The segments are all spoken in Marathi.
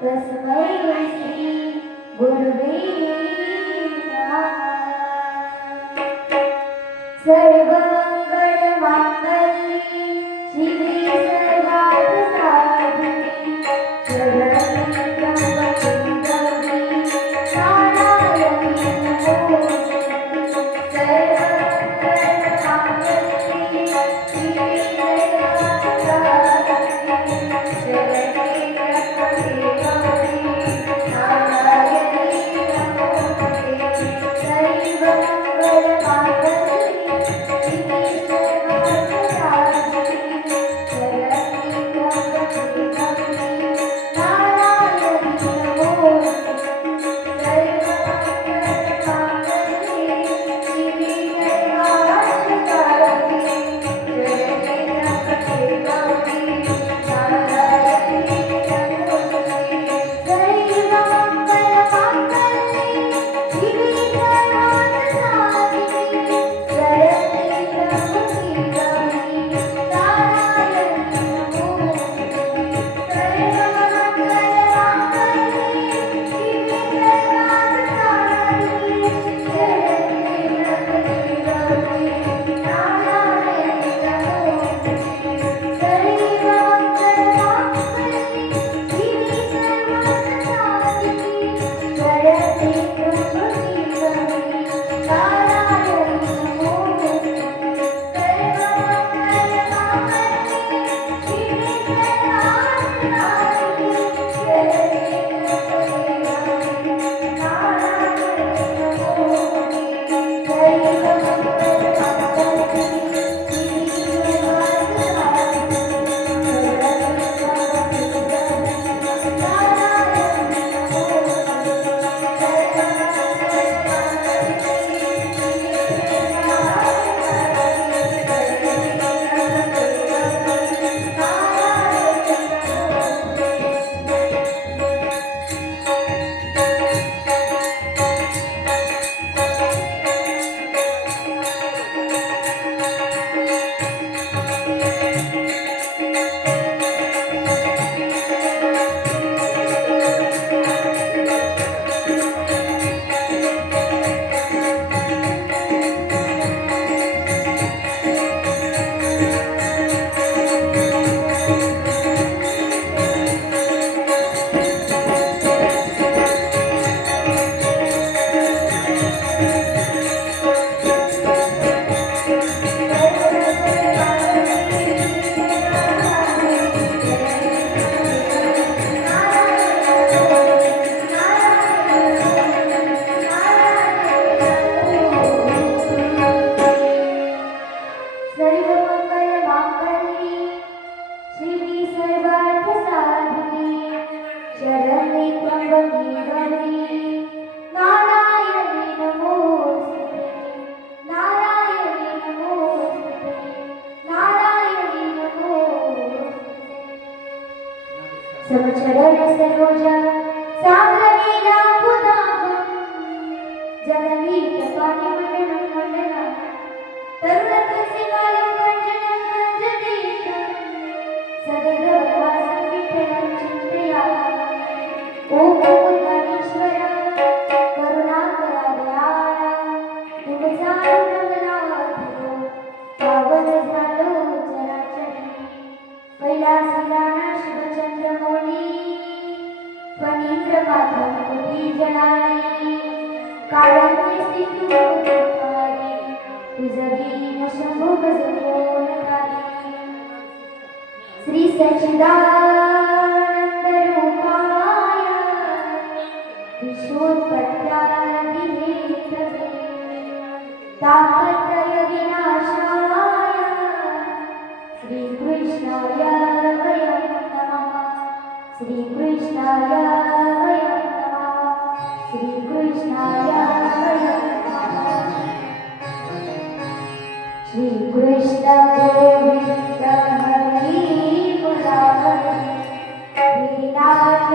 तस्मै श्री गुरुवे नमः। सर्वमङ्गलमाङ्गल्ये शिवे सर्वार्थसाधिके शरण्ये त्र्यम्बके गौरी नारायणी नमोस्तुते। सर्वमङ्गलमाङ्गल्ये शिवे सर्वार्थसाधिके शरण्ये त्र्यम्बके गौरी नारायणी नमोस्तुते। सर्वमङ्गलमाङ्गल्ये समचरण सरोजा सागरेला पुदागम जननी तपानि मंडनं मंडना तरुणकस्य कालं कंजनं कंजनेशं सदगवासं विठलं चिन्तयामि। ॐ मुक्तानीश्वर करुणाकरा दयाळा तुमचा रंगनाधिरो पावन झालो चराचरी कैलासीला शुभचंद्रमौळी फणींद्र माधव कुटी जनानी काळांनी सिंधू दुःखारी तुझवी न शंभो गजकोनकारी श्री सच्चिदानंद रूपाय विश्वोत्पत्त्यादि हेतवे तापत्रय विनाशाय श्री कृष्णाय वयं नमः। श्री कृष्णाय वयं नमः। श्री कृष्णाय वयं नमः। श्री कृष्ण गोविंद हरि मुरारी वीणानाद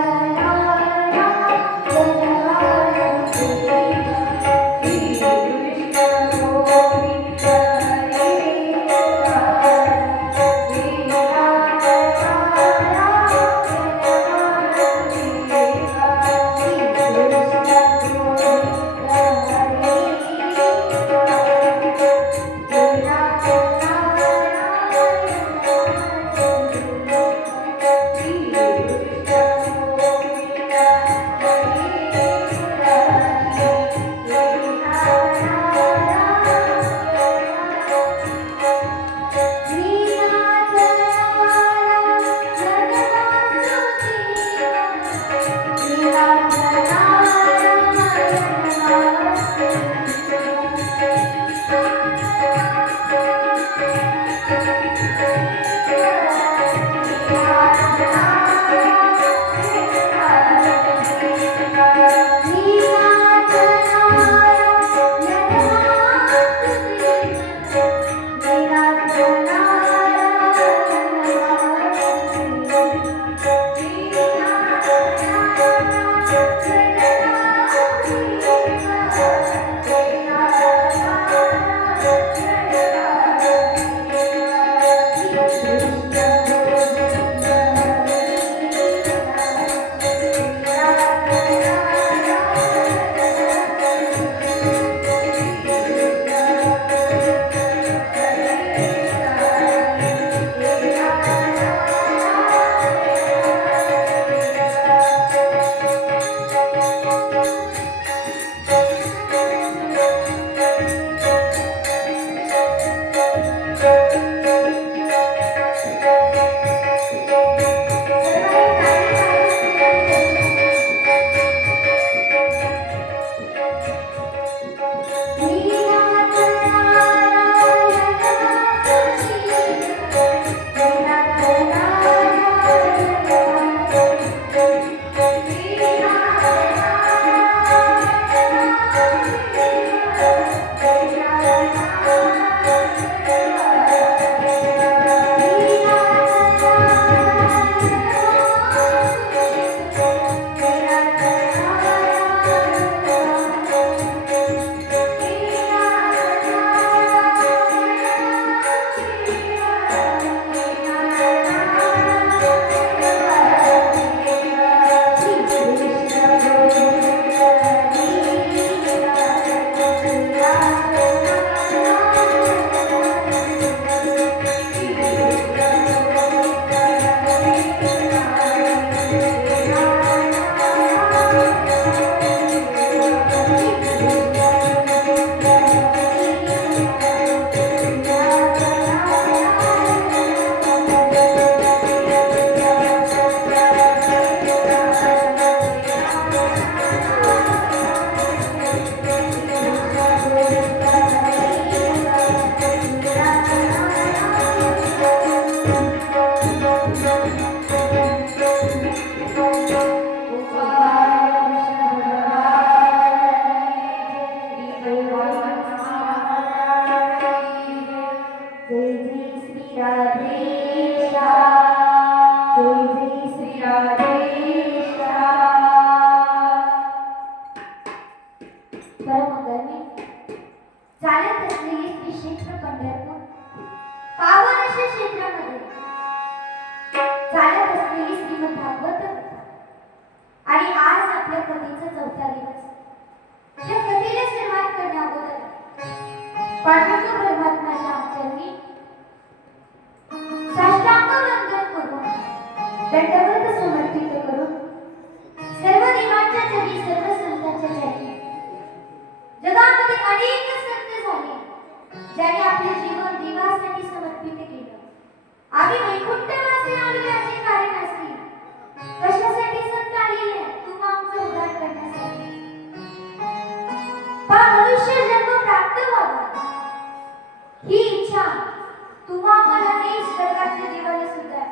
तुम्हा मला नाही स्वर्गातले देवाला सुद्धा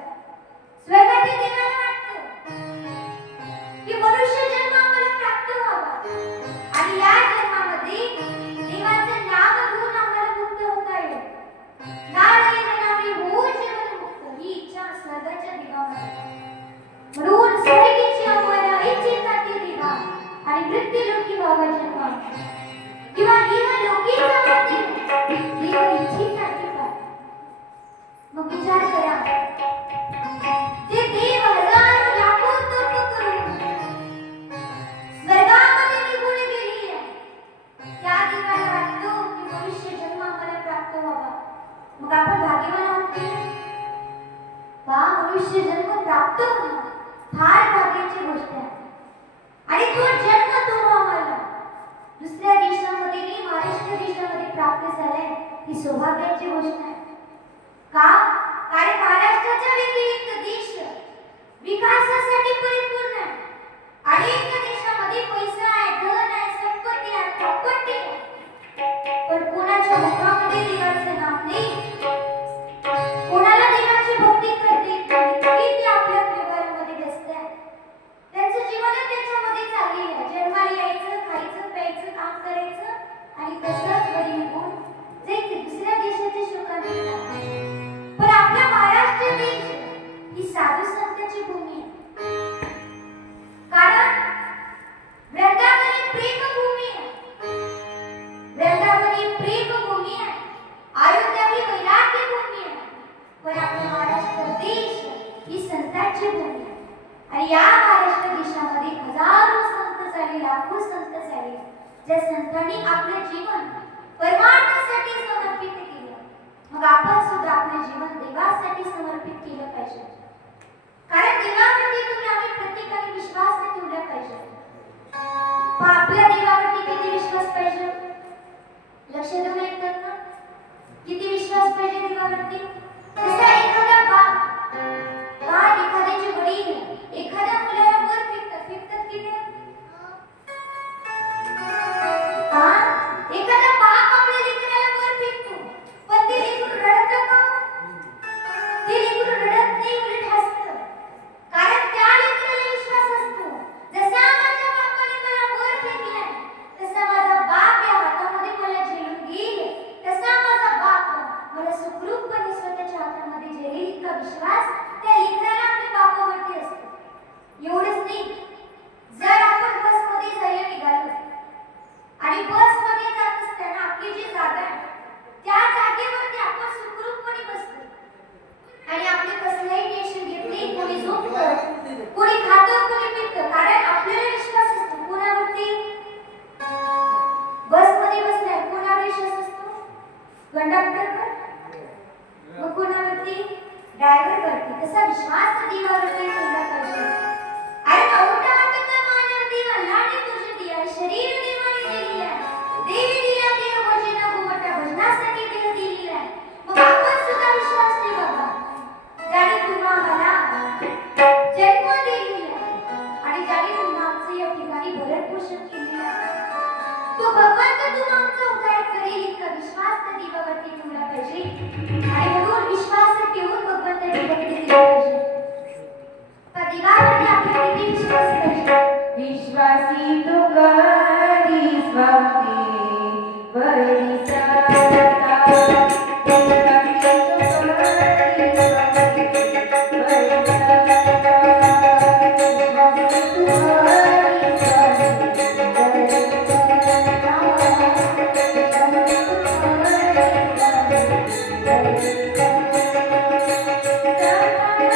स्वर्गातले देवाला वाटतं ज्या संतांनी आपले जीवन परमार्थासाठी समर्पित केलं, मग आपण सुद्धा आपले जीवन देवासाठी समर्पित केलं पाहिजे. कारण देवावरती तुम्ही आम्ही प्रत्येकाने विश्वास ठेवला पाहिजे. आपल्या देवावरती किती विश्वास पाहिजे? लक्ष देऊन ऐकतात ना? किती विश्वास पाहिजे देवावरती? जसा एखादा बाप एखाद्याचे वडील एखाद्या मुलाला वर फिरतात की नाही? एखादा बाप आपल्या लेकराला वर फिरतो, पण ते लेकरू रडतं का? ते लेकरू रडत नाही, उलट हसतं. कारण त्या लेकराला विश्वास असतो, जसा माझ्या बापाने मला वर फेकलाय, तसा माझा बाप या हातामध्ये मला झेलून घेईल, तसा माझा बाप मला सुखरूपपणे स्वतःच्या हातामध्ये झेलेल, इतका विश्वास त्या लेकराला आपल्या बापावरती असतो. एवढंच नाही, जर आपण बसमध्ये जायला निघालो आणि बसमध्ये जात असताना आपली जी जागा आहे त्या जागेवरती आपण सुखरूपपणे बसतो आणि आपले कसलंही टेन्शन घेत नाही, कोणी झोपतं, कोणी खातं, कोणी पितं, कारण आपल्याला विश्वास असतो कोणावरती? बसमध्ये बसलाय कोणावर विश्वास असतो? कंडक्टरवर? मग कोणावरती? ड्रायव्हरवरती. तसा विश्वास देवावरती ठेवला पाहिजे. अरे अवटा हाताचा मानव देवा लाडी तुझे दिया, शरीर देवाने दिलेले आहे, देवी दिला देव भजना घुमटा, भजनासाठी देव दिलेला आहे. मग आपण सुद्धा विश्वास ठेव बाबा, ज्याने तुम्हा मला जन्म दिलेला आहे आणि ज्याने तुम्हा आमचं या ठिकाणी भरण पोषण केलेलं आहे, तो भगवंत तुम्हा आमचा उद्धार करेल, इतका विश्वास त्या देवावरती ठेवला पाहिजे. आणि म्हणून विश्वास ठेवून भगवंताची भक्ती केली पाहिजे. तर देवावरती आपल्याला किती विश्वास पाहिजे? विश्वासी तो करी स्वामी बरी सत्ता, विश्वासी तो करी स्वामी बरी सत्ता, विश्वासी तो करी स्वामी बरी सत्ता,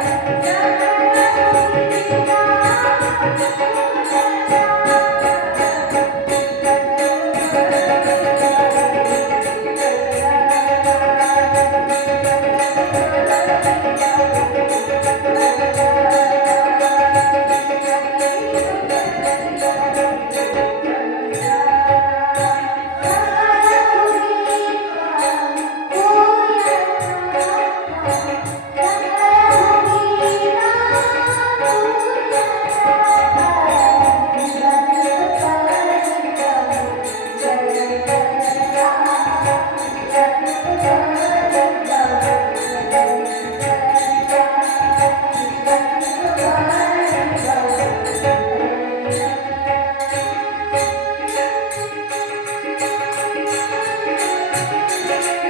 विश्वासी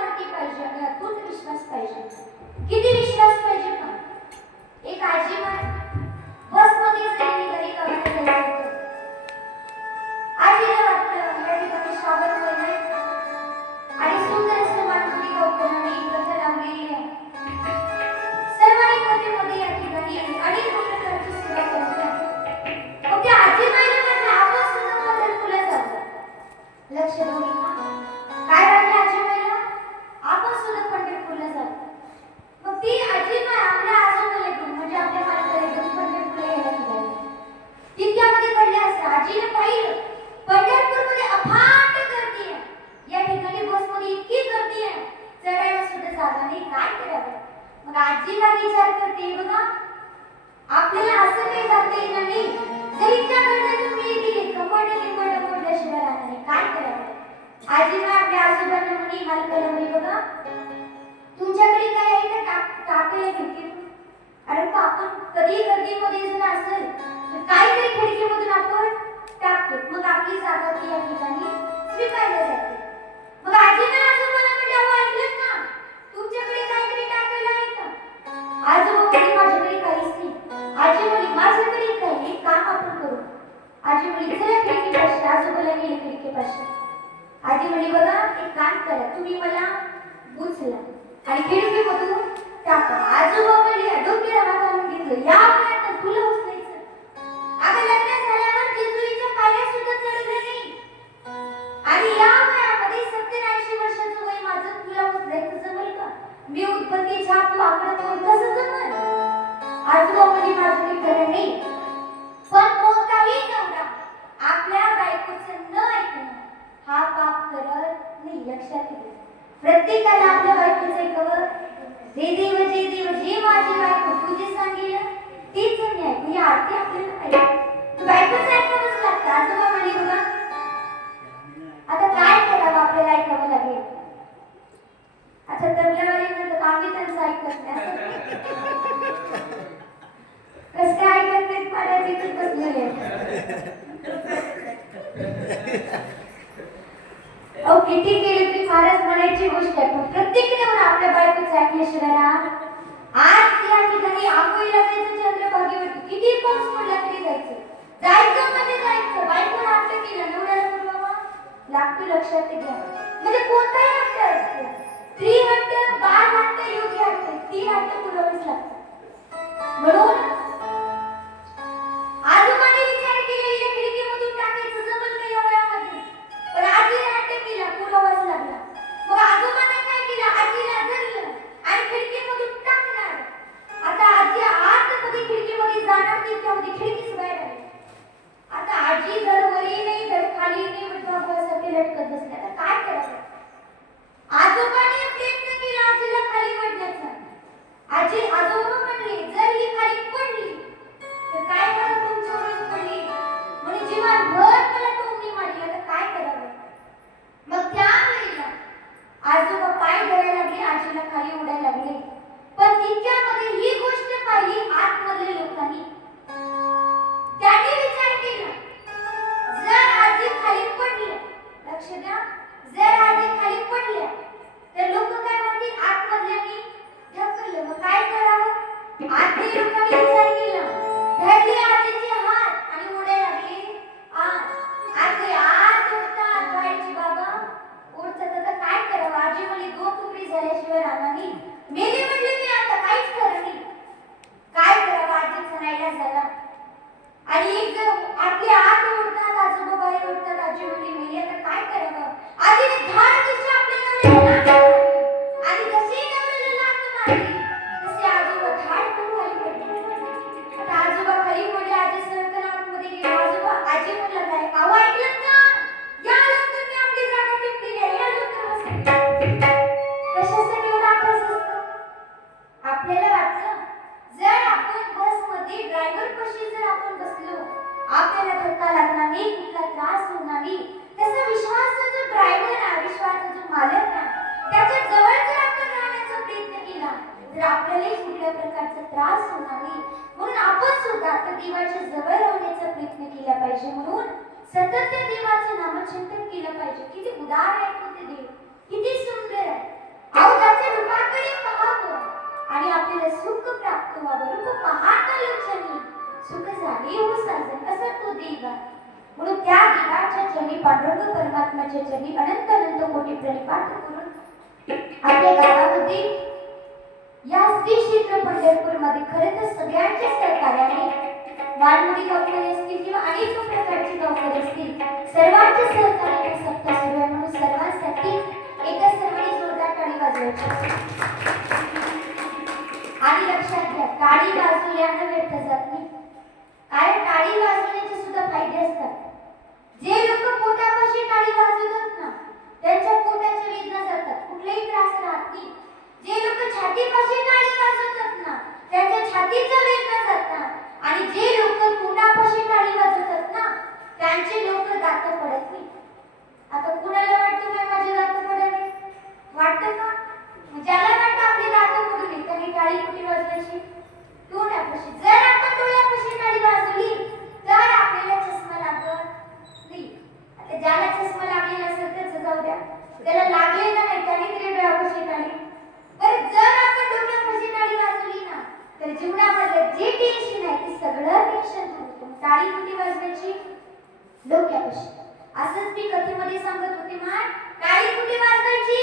तो करी स्वामी बरी तुमच्याकडे काय आहे का टाकायला खिडकीतून? अरे पण आपण कधी गर्दीमध्ये जर असेल तर काहीतरी खिडकीमधून आपण टाकतो, मग आपली जागा ती या ठिकाणी स्वीकारली जाते. मग आजीनं आजोबाला म्हटलं, अहो ऐकलं ना, तुमच्याकडे काहीतरी टाकायला आहे का? आजोबा म्हणे, माझ्याकडे काहीच नाही. आजी म्हणे, माझ्याकडे काही नाही, काम आपण करू. आजी म्हणे, चला खिडकीपाशी. आजोबाला नेले खिडकीपाशी. आजी म्हणे, बघा एक काम करा, तुम्ही मला उचला आणि खिडकीमधून टाका. आजोबा म्हणे, डोक्याला हात घालून घेतलं, या वयात तुला उचलायचं? अगं लग्न झाल्यावर जेजुरीच्या पायऱ्या सुद्धा चढलं नाही आणि या वयामध्ये 70-80 वर्षाचं वय माझं, तुला उचलायचं जमल का? मी उत्पत्तीच्या लाकडं तोड कसं जमल? आजोबा म्हणे, माझं काही खरं नाही. पण कोणताही नवरा आपल्या बायकोचं न ऐकणं हा पाप करत नाही, लक्षात घ्या. प्रत्येकाला आपल्या बायकोचं ऐकावं. जे देव जे माझी बायको तुझे सांगेल तीच मी ऐकू, ही आरती आपल्याला पाहिजे. बायकोचं ऐकावंच लागतं. आजोबा म्हणे, बघा आता काय करावं, आपल्याला ऐकावं लागेल. आता तबल्यावाले म्हणतात, आम्ही त्यांचं ऐकत नाही. कसं काय ऐकत नाहीत? मला तिथे बसलेले अहो, किती केलं तरी फारच म्हणायची गोष्ट आहे. पण प्रत्येक नवरा आपल्या बायकोचं ऐकल्याशिवाय आज या ठिकाणी आंघोळीला जायचं, चंद्रभागेवरती किती पाऊस पडला तरी जायचं म्हणजे जायचं. बायकोला हट्ट केला, नवऱ्याला पुरवावा लागतो, लक्षात घ्या. म्हणजे कोणताही हट्ट असतो, स्त्री हट्ट, बाळ हट्ट, योगी हट्ट, ती हट्ट पुरवावीच लागतात. म्हणून आजोबाने विचार केला, या खिडकीमधून टाकायचं जमल का या वयामध्ये? पण आजीने हट्ट केला, पुरवावाच लागला. मग आजोबाने काय केलं? आजीला धरलं आणि खिडकीमधून टाकणार. आता आजी आतमध्ये खिडकीमध्ये जाणार, तिच्यामध्ये खिडकीच बाहेर आली. आता आजी धड वरी नाही, धड खाली नाही, वृद्धापकाळासाठी लटकत बसली. आता काय करावं? आजोबाने प्रयत्न केला आजीला खाली पडण्याचा. आजोबा म्हणले, जर ही खाली पडली तर काय मला तुमच्यावरच पडली, म्हणजे जीवनभर मला टोमणी मारली. आता काय करावं? मग त्यावेळेला आजोबा पाय धरायला लागले, आजीला खाली उडायला लागले. पण तिच्यामध्ये ही गोष्ट पाहिली आतमधल्या लोकांनी. त्यांनी विचार केला, जर आजी खाली पडली, लक्ष द्या, जर आजी खाली पडल्या तर लोक काय म्हणतील? आतमधल्यानी ढकललं. मग काय करावं? आतल्या लोकांनी विचार केला, धरले आजीचे हात आणि उडायला लागले आत. आत उडतात बाईची बाबा उडतात. आता काय करावं? आजी म्हणली, 2 तुकडे झाल्याशिवाय राहणार नाही. मेली म्हणली मी, आता काहीच खरं नाही. काय करावं? आजीचा नाईलाज झाला आणि एक जर आपले आत उडतात, आजोबा बाहेर उडतात. आजी म्हणली, मेली, आता काय करावं? आजीने धाड दिशी आपल्या नवऱ्याला लाथ मारली आणि जशी नवऱ्याला लाथ मारली तसे आजोबा धाड करून खाली पडले. आता आजोबा खाली पडले, आजी सरकन आतमध्ये गेली. आजी म्हणलं, काय अहो ऐकलं ना, या लवकर, मी आपली जागा टिपलेली आहे, या लवकर बसा. कशासाठी एवढा अभ्यास असतो? आपल्याला वाटतं जर आपण बसमध्ये ड्रायव्हर पाशी जर आपण बसलो, आपल्याला धक्का लागणार नाही, कुठला त्रास होणार नाही. तसा विश्वासाचा जो ड्रायव्हर आहे, विश्वासाचा जो मालक आहे, त्याच्या जवळ जर आपण राहण्याचा प्रयत्न केला तर आपल्यालाही कुठल्या प्रकारचा त्रास होणार नाही. म्हणून आपण सुद्धा त्या देवाच्या जवळ राहण्याचा प्रयत्न केला पाहिजे. म्हणून सतत त्या देवाचं नामचिंतन केलं पाहिजे. किती उदार आहे ते देव, किती सुंदर आहे. अहो, त्याच्या रूपाकडे पाहावं आणि आपल्याला सुख प्राप्त व्हावं. रूप पाहता लक्षणी सुख झाले हो साजन, असा तो देव आहे. म्हणून त्या देवाच्या चरणी, पांडुरंग परमात्म्याच्या चरणी अनंत अनंत कोटी प्रणिपात करून आपल्या गावामध्ये या श्री क्षेत्र पंढरपूर मध्ये खरं तर सगळ्यांच्या सहकार्याने वारमुडी गावकरी असतील किंवा अनेक प्रकारचे गावकरी असतील, सर्वांच्या सहकार्याने सप्ताह सुरू आहे. म्हणून सर्वांसाठी एका सर्वांनी जोरदार टाळी वाजवायची. आणि लक्षात घ्या, टाळी वाजवल्यानं व्यर्थ जात नाही, कारण टाळी वाजवण्याचे सुद्धा फायदे असतात. जे लोक पोटापाशी टाळी वाजवतात ना, त्यांच्या पोटाच्या वेदना जातात, कुठलाही त्रास राहत नाही. जे लोक छातीपाशी टाळी वाजवतात ना, त्यांच्या छातीच्या वेदना जातात. आणि जे लोक तोंडापाशी टाळी वाजवतात ना, त्यांचे लोक दात पडत नाही. आता कुणाला वाटतं काय माझे दात पडत नाही? वाटतं का? ज्याला वाटतं त्याला लागले ना नाही त्याने तरी डोळ्यापाशी टाळी. तर जर आपण डोक्यापाशी टाळी वाजवली ना तर जीवनामधलं जे टेन्शन आहे ते सगळं टेन्शन दूर. टाळी कुठे वाजवायची? डोक्यापाशी. असंच मी कथेमध्ये सांगत होते माय, टाळी कुठे वाजवायची?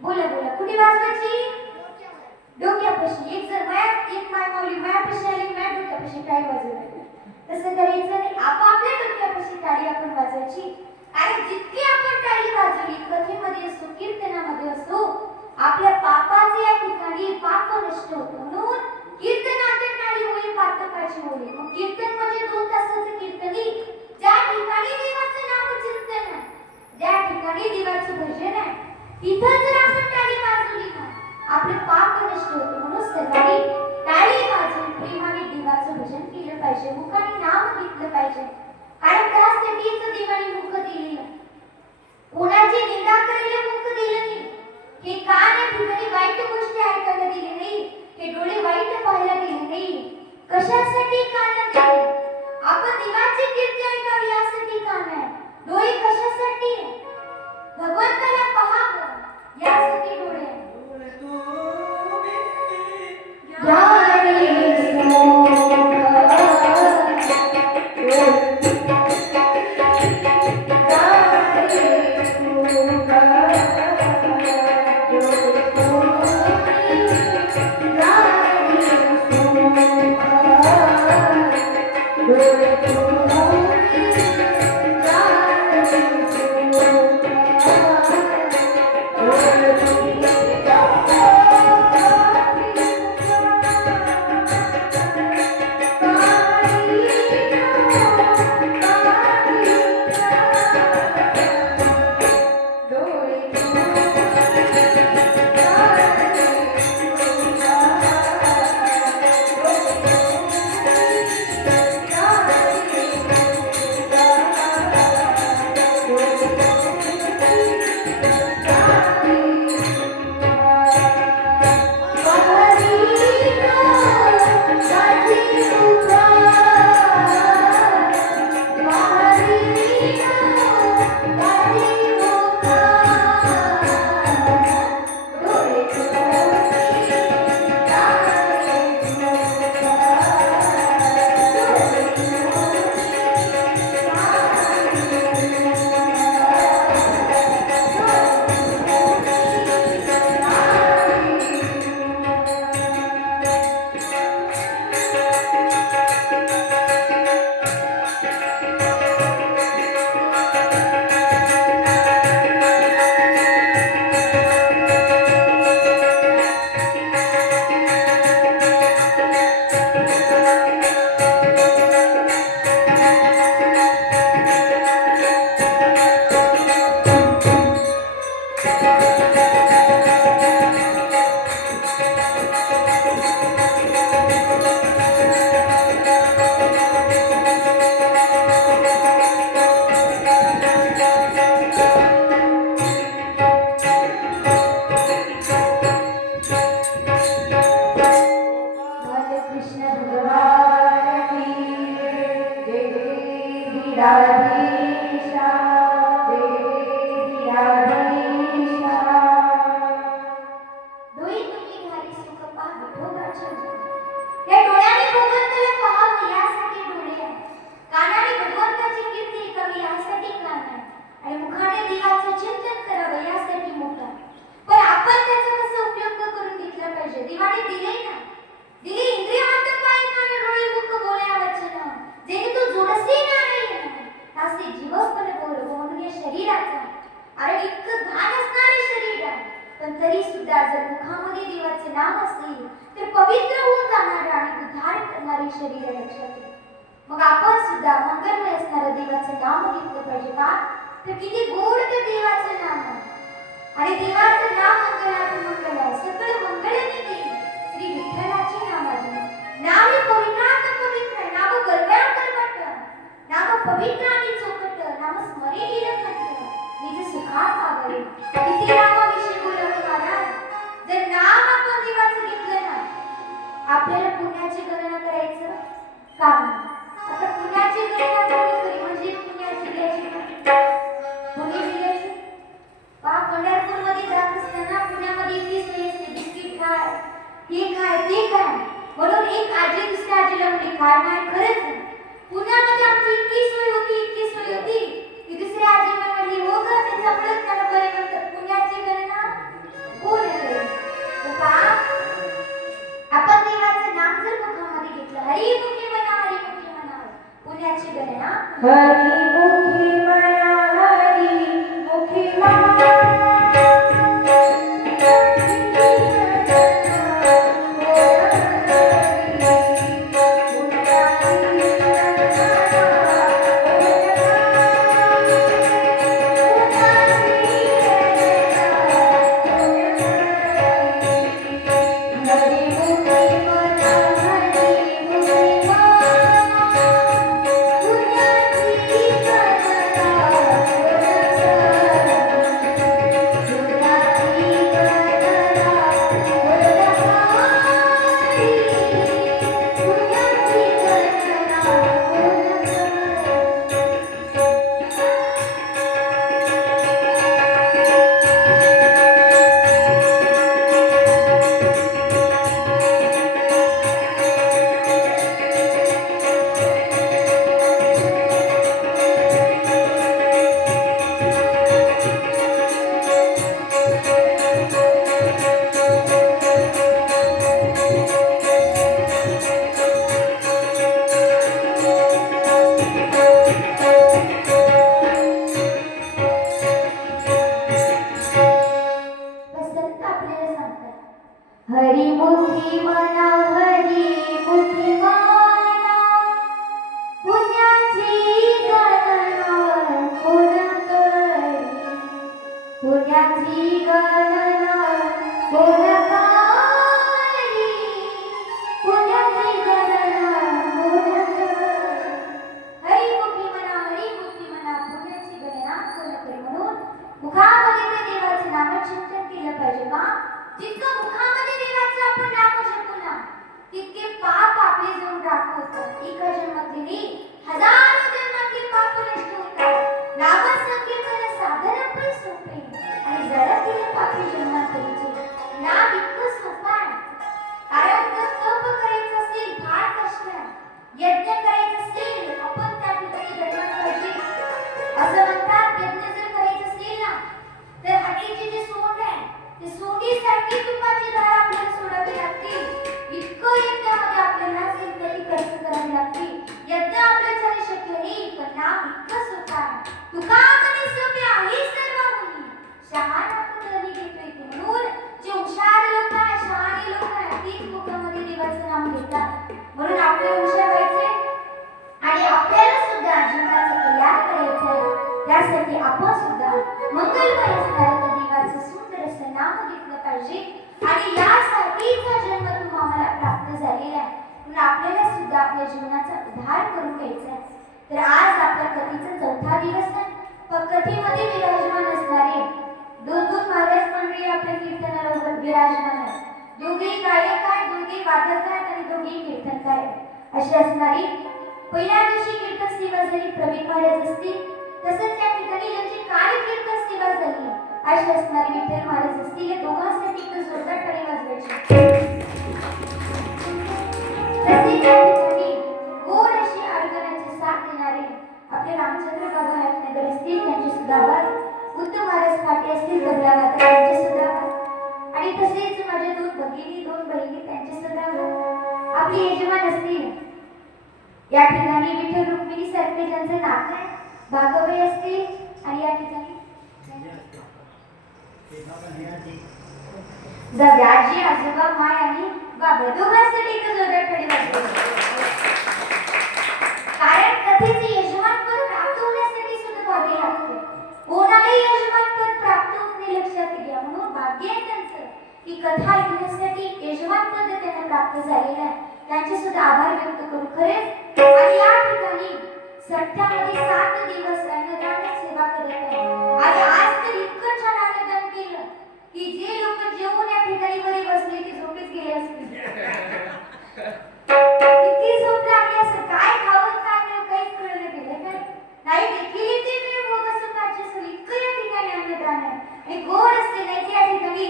बोला बोला, कुठे वाजवायची? डोक्यापाशी. एक जर एक माय माऊली मायापाशी आली, माय डोक्यापाशी टाळी वाजवायची. तसं करायचं नाही, आपापल्या डोक्यापाशी टाळी आपण वाजवायची. कारण जितकी आपण टाळी वाजवली, कथेमध्ये असो कीर्तनामध्ये असो, आपल्या पापाचे या ठिकाणी पाप नष्ट होतो. म्हणून कीर्तनाच्या टाळी होईल पातकाची होईल. मग कीर्तन म्हणजे 2 तासाचं कीर्तनी, ज्या ठिकाणी देवाचं नामचिंतन आहे, ज्या ठिकाणी देवाचं भजन आहे, तिथं जर आपण टाळी वाजवली ना आपले पाप नष्ट होतो. म्हणून सर्वांनी टाळी वाजवून प्रेमाने देवाचं भजन केलं पाहिजे, मुखाने नाम घेतलं पाहिजे. कारण त्यासाठीच देवाने मुख दिलेलं. कोणाची निंदा करायला मुख दिलं नाही, हे कान या ठिकाणी वाईट गोष्टी ऐकायला दिले नाही, हे डोळे वाईट पाहायला दिले नाही. कशासाठी कान दिले? आपण देवाची कीर्ती ऐकावी यासाठी कान आहे. डोळे कशासाठी? भगवंताला पाहावं यासाठी डोळे आहेत. मग आपण सुद्धा मंगलमय असणारं देवाचं नाम घेतलं पाहिजे. का तर किती गोड ते देवाचं नाम आहे. आणि देवाचं नाम मंगलात मंगल आहे. सगळं मंगल निधी श्री विठ्ठलाची नामावली. नाम पवित्रात पवित्र, नाम गर्व्यात कर्मठ, नाम पवित्र आणि चोखट, नाम स्मरणीय कंठ, निज सुखात आगळे. किती नामाविषयी बोलत महाराज. जर नाम आपण देवाचं घेतलं ना आपल्याला पुण्याची गणना करायचं काम. आता पुण्याची गणना कोणी करी म्हणजे पुण्या जिल्ह्याची, पुणे जिल्ह्याची काय नाही खरंच पुण्यामध्ये आमची इतकी सोय होती की दुसऱ्या आजीने म्हणली हो ग त्याच्यामुळेच त्याला बरे म्हणतात पुण्याची गणना कोण आहे हो का आपण देवाचं नाम जर मुखामध्ये घेतलं हरिमुखी म्हणा पुण्याची गणना हरिमुखी म्हणा हरिमुखी म्हणा हरिमुखी म्हणा हरिमुखी म्हणा पुण्याची गणना कोण करी पुण्याची गणना कोण करी पुण्याची गणना कोण करी हरिमुखी म्हणा पुण्याची गणना कोण करी म्हणून मुखामध्ये ते देवाचे नामचिंतन केलं पाहिजे का जितकं मुखामध्ये देवाचं आपण नाम जपू ना तितके पाप आपले जणू राखू होतात एका जन्मातली हजारो जन्मातील पाप नष्ट होतात नाम संकीर्तन साधन पण सोपे आणि जडतील पापी जन्मातलीचे नाम इतकं सोपं आहे कारण जर तप करायचं असेल फार कष्ट आहे यज्ञ करायचं असेल आपण त्या ठिकाणी जन्मात पाहिजे असं म्हणतात यज्ञ जर करायचं असेल ना तर हातीचे जे सोंड आहे ते सोडीसाठी तुपाची धार आपल्याला सोडावी लागते इतकं यज्ञामध्ये आपल्याला किती कष्ट करावे लागते यज्ञ आपल्याच्याने शक्य नाही पण नाम इतकं सोपं आहे तुका म्हणे सोपे आहे सर्व मुनी शहाणा पुत्रनी घेतोय ते म्हणून जे हुशार लोक आहे शहाणे लोक आहे तीच मुखामध्ये देवाचं नाम घेतात म्हणून आपल्याला हुशार व्हायचे आणि आपल्याला सुद्धा जीवनाचं कल्याण करायचं आहे त्यासाठी आपण सुद्धा मंगलमय असणाऱ्या देवाचं सुंदर असं नाम घेतलं पाहिजे आणि यासाठीचा जन्म तुम्हाला प्राप्त झालेला आहे म्हणून आपल्याला सुद्धा आपल्या जीवनाचा उद्धार करून घ्यायचा आहे तर आज आपल्या कथेचा चौथा दिवस आहे पण कथेमध्ये विराजमान असणारे दोन महाराज मंडळी आपल्या कीर्तनाला विराजमान आहे दोघे गायक आहेत दोघे वादक आहेत आणि दोघे कीर्तनकार आहेत अशी असणारी पहिल्या दिवशी कीर्तन सेवा झाली प्रवीण महाराज असतील तसंच या ठिकाणी ज्यांची काल कीर्तन सेवा झाली अशी असणारी विठ्ठल महाराज असतील या दोघांसाठी एक जोरदार टाळी वाजवायची तसेच या ठिकाणी गोड अशी आडगडाची साथ देणारे आपले रामचंद्र बाबा हटनगर असतील त्यांचे सुद्धा आभार उद्धव महाराज पाटे असतील तबला वादक त्यांचे सुद्धा आभार आणि तसेच माझ्या दोन बहिणी त्यांचे सुद्धा आभार आपले यजमान असतील या ठिकाणी विठ्ठल रुक्मिणी सारखे ज्यांचं नातं आहे भागवय असतील आणि या ठिकाणी जगाजी आजोबा माय आणि बाबा दोघांसाठी एक जोरदार टाळी वाजवा कारण कथेचे यजमानपद प्राप्त होण्यासाठी सुद्धा भाग्य लागतं कोणालाही यजमानपद प्राप्त होणे लक्षात घ्या म्हणून भाग्य आहे त्यांचं की कथा ऐकण्यासाठी यजमानपद त्यांना प्राप्त झालेलं आहे त्यांचे सुद्धा आभार व्यक्त करू खरेच आणि या ठिकाणी सत्यामध्ये 7 दिवस अन्नदान सेवा करत आहे आणि आज तर इतकं छान अन्नदान केलं की जे लोक जेवून या ठिकाणी बरे बसले ते झोपेच गेले असतील इतकी झोप लागली असं काय खावं काय नाही काहीच कळलं गेलं नाही देखील ते वेळ भोग सुखाचे असेल इतकं या ठिकाणी अन्नदान आहे आणि गोड असते नाही त्या ठिकाणी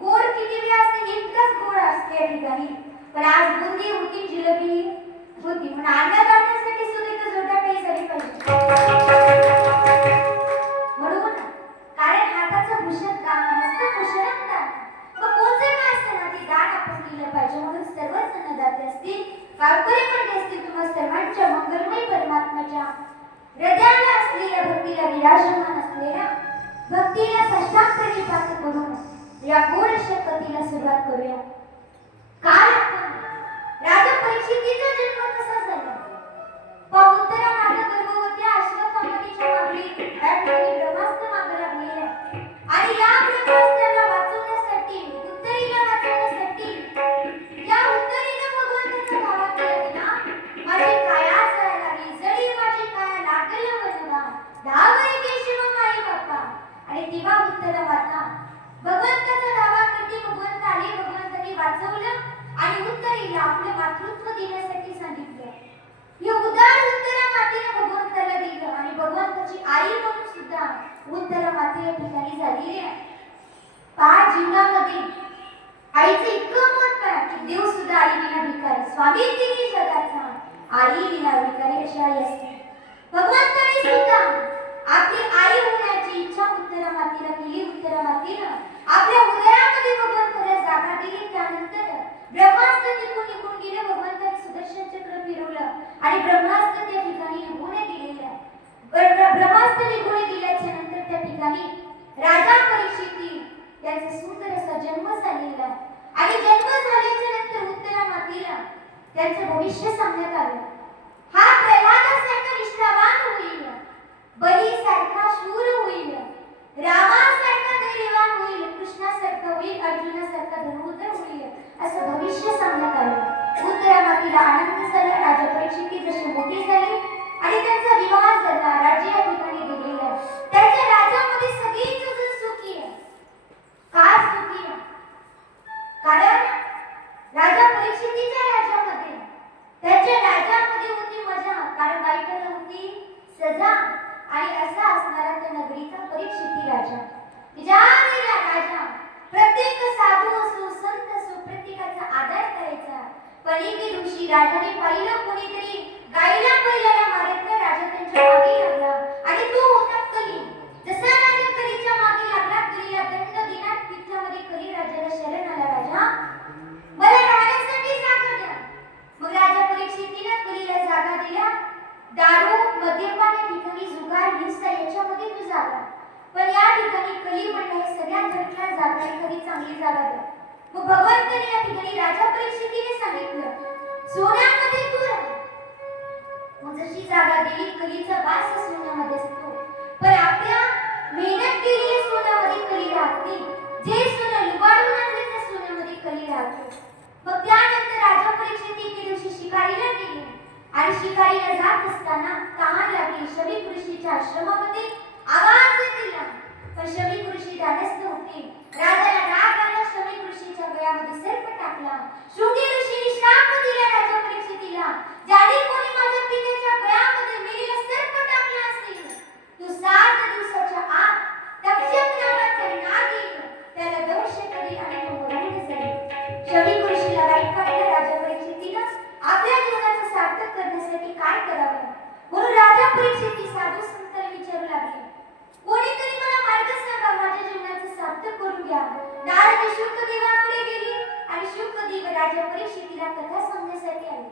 गोड किती वेळ असते इतकंच गोड असते या ठिकाणी पण आज बुंदी होती जिलेबी करूया. काल आपण राजा परीक्षितीचा जन्म कसा झाला, उत्तरा माता गर्भवती अश्वत्थामाच्या मागली ब्रह्मास्त्र मागे लागलेले आहे. आणि या ब्रह्मास्त्राला वाचवण्यासाठी, उत्तरीला वाचवण्यासाठी या उत्तरीने भगवंताचा धावा केला. माझी काया जळायला लागली, जडी माझी काया लागल वनवा, धावरे केशव माई बाप्पा. आणि तेव्हा उत्तरा माता भगवंताचा धावा करते. भगवंत आले, भगवंताने वाचवलं आणि उत्तरीला आपलं मातृत्व देण्यासाठी सांगितलं. हे उदार उत्तरा मातेने भगवंताला दिलं आणि भगवंताची आई म्हणून सुद्धा उत्तरा माते या ठिकाणी झालेली आहे. पहा, जीवनामध्ये आईचं इतकं महत्व आहे की देव सुद्धा आई विना भिकारी, स्वामी तिने जगाचा, आई विना भिकारी अशी आई असते. भगवंताने सुद्धा आपली आई होण्याची इच्छा उत्तरा मातेला केली. उत्तरा मातेनं आपल्या हृदयामध्ये भगवंताला जागा दिली. त्यानंतर ब्रह्मास्त्र निघून गेले. भगवंताने सुदर्शन चक्र फिरवलं आणि ब्रह्मास्त्र त्या ठिकाणी निघून गेलेलं आहे. ब्रह्मास्त्र निघून गेल्याच्या नंतर त्या ठिकाणी राजा परीक्षिती त्यांचा सुंदर असा जन्म झालेला आहे. आणि जन्म झाल्याच्या नंतर उत्तरा मातेला त्यांचं भविष्य सांगण्यात आलं. हा प्रल्हादासारखा निष्ठावान होईल, बलीसारखा शूर होईल, रामासारखा धैर्यवान होईल, कृष्णासारखा होईल, अर्जुनासारखा धनुर्धर होईल असं भविष्य सांगण्यात आलं. उत्तरा मातेला आनंद झाला. राजा परीक्षिती जसे मोठे झाले आणि त्यांचा विवाह झाला. राज्य या ठिकाणी दिलेलं आहे. त्यांच्या राज्यामध्ये सगळीच जण सुखी आहे. का सुखी आहे? कारण राजा परीक्षितीच्या राज्यामध्ये, त्यांच्या राज्यामध्ये होती मजा, कारण वाईटाला होती सजा. आणि असा असणारा त्या नगरीचा परीक्षिती राजा, ज्यावेळेला राजा प्रत्येक साधू असो, संत असो, प्रत्येकाचा आदर करायचा. पण एके दिवशी राजाने पाहिलं कोणीतरी गाईला बैलाला मारत राजा त्यांच्या मागे लागला आणि तो होता कली. जसा राजा कलीच्या मागे लागला, कलीला दंड देण्यात तिथल्यामध्ये कली राजाला शरण आला. राजा, मला राहण्यासाठी जागा द्या. मग राजा परीक्षितीने कलीला जागा दिल्या. दारू, मद्यपान या ठिकाणी, जुगार, हिंसा याच्यामध्ये तू जागा, पण या ठिकाणी कली म्हणणं हे सगळ्यात धडकल्या जागा, एखादी चांगली जागा द्या. मग भगवंताने या ठिकाणी राजा परीक्षितीने सांगितलं, सोन्यामध्ये तू राह. मग जशी जागा दिली, कलीचा वास सोन्यामध्ये असतो, पण आपल्या मेहनत केलेल्या सोन्यामध्ये कली राहत नाही. जे सोनं लुबाडून आणले त्या सोन्यामध्ये कली राहते. मग त्यानंतर राजा परीक्षिती एके दिवशी शिकारीला गेले आणि शिकारीला जात असताना तहान लागली. शबीक ऋषीच्या आश्रमामध्ये आवाज दिला, पण शबीक ऋषी धाडस नव्हते. राजाला राग आला. शबीक ऋषीच्या गळ्यामध्ये सर्प टाकला. शृंगी ऋषीने श्राप दिला राजा परीक्षितीला, ज्याने कोणी माझ्या पित्याच्या गळ्यामध्ये मेलेला सर्प टाकला असेल, तू 7 दिवसाच्या आत तक्षक नावाचा नाग येईल, त्याला दंश करेल आणि तो मरून जाईल. शबीक ऋषीला वाईट वाटलं. राजा परीक्षितीनं आपल्या जीवनाचं सार्थक करण्यासाठी काय करावं म्हणून राजा परीक्षिती साधू संतांना विचारू लागले, कोणीतरी मला मार्ग सांगा, माझ्या जीवनाचं सार्थक करून घ्या. नारद शुकदेवाकडे गेले आणि शुकदेव राजा परीक्षितीला कथा सांगण्यासाठी आले.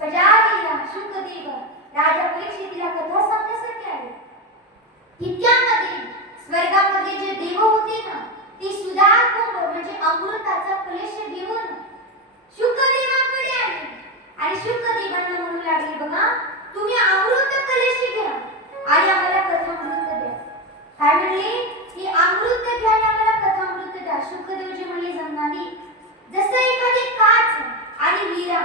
प्रजादेवा शुकदेव राजा परीक्षितीला कथा सांगण्यासाठी आले. तितक्यामध्ये स्वर्गामध्ये जे देव होते ना, ती सुधा कुंभ म्हणजे अमृताचा कलश घेऊन शुकदेवाकडे आले आणि शुकदेवांना म्हणू लागले, बघा तुम्ही अमृत कलश घ्या आणि आम्हाला कथामृत द्या. काय म्हणले? की अमृत घ्या आणि आम्हाला कथामृत द्या. शुकदेवजी म्हणले, जमणार नाही. जसं एखादी काच आणि हिरा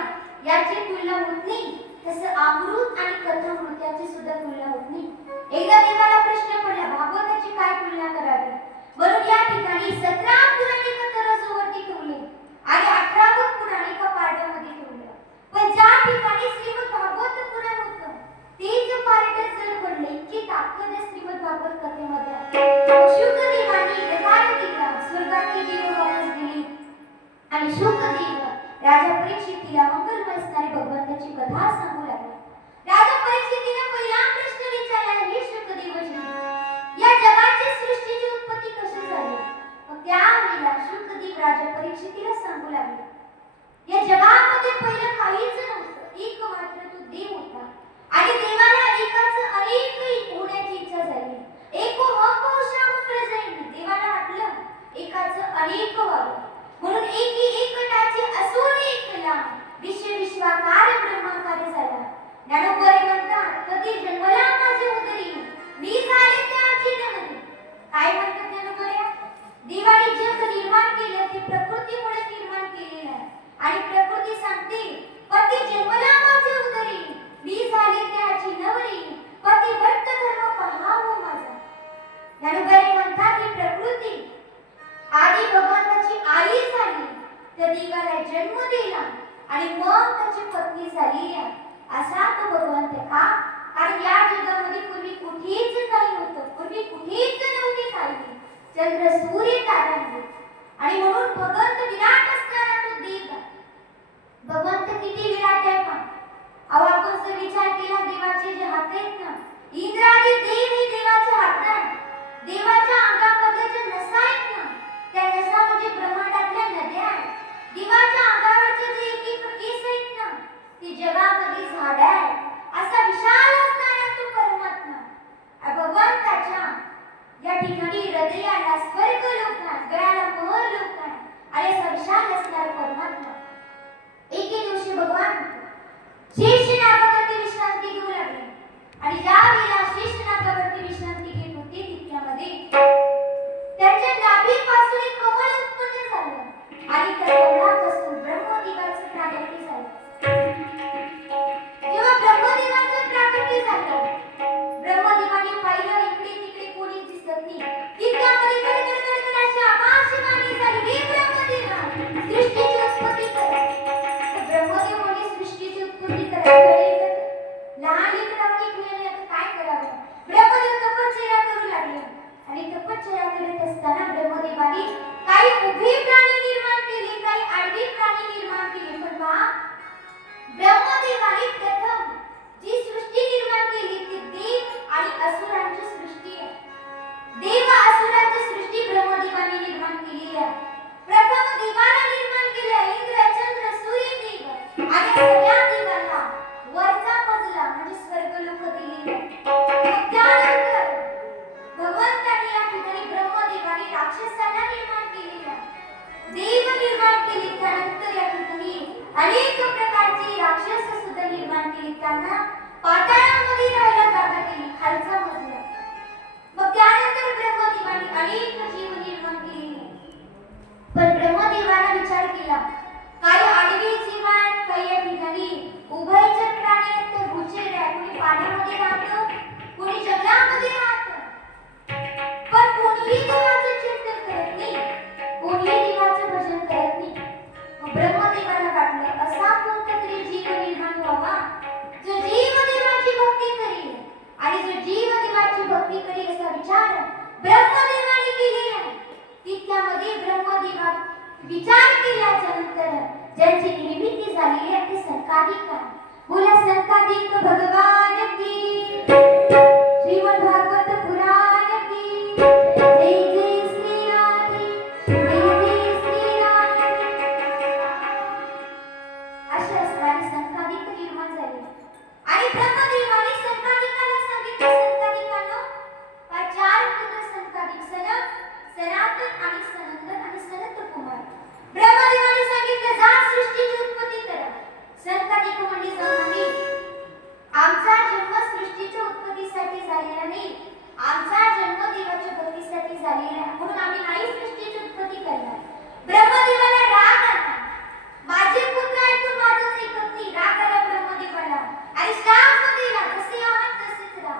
याची तुलना होत नाही, तसं अमृत आणि कथामृत याची सुद्धा तुलना होत नाही. एकदा देवाला प्रश्न पडला, भागवताची काय तुलना करावी म्हणून या ठिकाणी 17 पुराणिक तराजूवरती ठेवले आणि 18 पुराणिक पारड्यामध्ये ठेवले. पण ज्या ठिकाणी श्रीमद भागवत पुराण होतं तेच पारड जड पडले. इतकी ताकद आहे श्रीमद भागवत कथेमध्ये. शुकदेवाने दगार दिला, स्वर्गातली देव वापस गेली आणि शुकदेव राजा परीक्षितीला मंगलमय असणारी भगवंताची कथा सांगू लागला. राजा परीक्षितीने पहिला प्रश्न विचारला, हे शुकदेवजी, या जगाची सृष्टीची उत्पत्ती कशी झाली? मग त्यावेळेला शुकदेव राजा परीक्षितीला सांगू लागले, या जगामध्ये पहिलं काहीच नव्हतं, एक मात्र तो देव होता आणि देवाला एकाच अनेक होण्याची इच्छा झाली. एको हक होशाम प्रजैन, देवाला वाटलं एकाच अनेक व्हावं म्हणून एक झालेली आहे. असा तो भगवंत का? कारण या जगामध्ये पूर्वी कुठेच काही नव्हतं, पूर्वी कुठेच नव्हती काही चंद्र सूर्य ताऱ्यांनी, आणि म्हणून भगवंत विराट असणारा तो देव. भगवंत किती विराट आहे पहा. अहो आपण जर विचार केला देवाचे जे हात आहेत ना, इंद्रादी देव हे देवाचे हात आहेत. देवाच्या अंगामधले जे नसा आहेत ना, त्या नसा म्हणजे ब्रह्मांडातल्या नद्या आहेत. देवाच्या अंगावरचे जे एक एक केस आहेत ना, ती जगामधली झाडं आहेत. असा विशाल असणारा तो परमात्मा भगवंताच्या या ठिकाणी हृदयाला स्वर्ग लोक आहे, गळ्याला मोहर लोक आहे, आणि असा विशाल असणारा परमात्मा एके दिवशी भगवान शेषनागावरती विश्रांती घेऊ लागले. आणि ज्या वेळेला शेषनागावरती विश्रांती घेत होते तितक्यामध्ये त्यांच्या नाभीपासून एक कमळ उत्पन्न झालं, आणि त्या कमळापासून ब्रह्मदेवाचं प्रागट्य झालं. जेव्हा ब्रह्मदेवाचं प्रागट्य झालं, ब्रह्मदेवाने पाहिलं इकडे तिकडे कोणी दिसत नाही. तितक्यामध्ये कडकड अशी आकाशवाणी झाली, हे ब्रह्मदेवा सृष्टीची उत्पत्ती कर. ब्रह्मदेव म्हणजे सृष्टीची उत्पत्ती करायला लहान लेकरांनी खेळणे आता काय करावं. ब्रह्मदेव तपश्चर्या करू लागले, आणि तपश्चर्या करत असताना ब्रह्मदेवाने काही उभे प्राणी निर्माण केले, काही आडवे प्राणी निर्माण केले. पण पहा, ब्रह्मदेवाने प्रथम जी सृष्टी निर्माण केली ती देव आणि असुरांची सृष्टी आहे. देव असुरांची सृष्टी ब्रह्मदेवाने निर्माण केलेली आहे. प्रथम देवाला निर्माण केलं, इंद्र चंद्र सूर्य देव, आणि सगळ्या देवांना वरचा मजला म्हणजे स्वर्गलोक दिलेला आहे. त्यानंतर भगवंताने या ठिकाणी ब्रह्मदेवाने राक्षसांना निर्माण केलेलं आहे, देव निर्माण केले. त्यानंतर या ठिकाणी अनेक प्रकारचे राक्षस सुद्धा निर्माण केले, त्यांना पाताळामध्ये राहायला जागा केली, खालचा मजला. मग त्यानंतर ब्रह्मदेवाने अनेक जीव निर्माण केले. पण ब्रह्मदेवाने विचार केला, काही आडवी जीव आहेत, काही या ठिकाणी उभयचर प्राणी आहेत, तर भूचर आहे, कोणी पाण्यामध्ये राहतं, कोणी जंगलामध्ये राहतं. पण कोणीही देवाचे चिंतन करत नाही, कोणीही देवाचे भजन करत नाही. मग ब्रह्मदेवाला वाटलं असा कोणता तरी जीव निर्माण व्हावा जो जीव देवाची भक्ती करेल, आणि जो जीव देवाची भक्ती करेल असा विचार ब्रह्मदेवाने केलेला आहे. तितक्यामध्ये ब्रह्मदेवा विचार केल्याच्या नंतर ज्यांची निर्मिती झालेली आहे ते संकादिक आहे. बोला संकादिक भगवान की, श्रीमद् भागवत पुराण की जय. जय श्रीनाथ, जय जय श्रीनाथ. अशा असणारे संकादिक निर्माण झाले, आणि ब्रह्मदेवाने संकादिकाला सांगितलं, संकादिकानं चार पुत्र संकादिक, सनक, सनातन आणि सनंदन आणि सनत कुमार. ब्रह्मदेवाने सांगितलं जा सृष्टीची उत्पत्ती करा. संकादिक म्हणजे सांगणे आमचा जन्म सृष्टीच्या उत्पत्तीसाठी झालेला नाही, आमचा जन्म देवाच्या भक्तीसाठी झालेला आहे, म्हणून आम्ही नाही सृष्टीची उत्पत्ती करणार. ब्रह्मदेवाला राग आला, माझे पुत्र ऐकून माझं ऐकत नाही, राग आला ब्रह्मदेवाला, आणि श्राप दिला, जसे आहात तसेच राहा.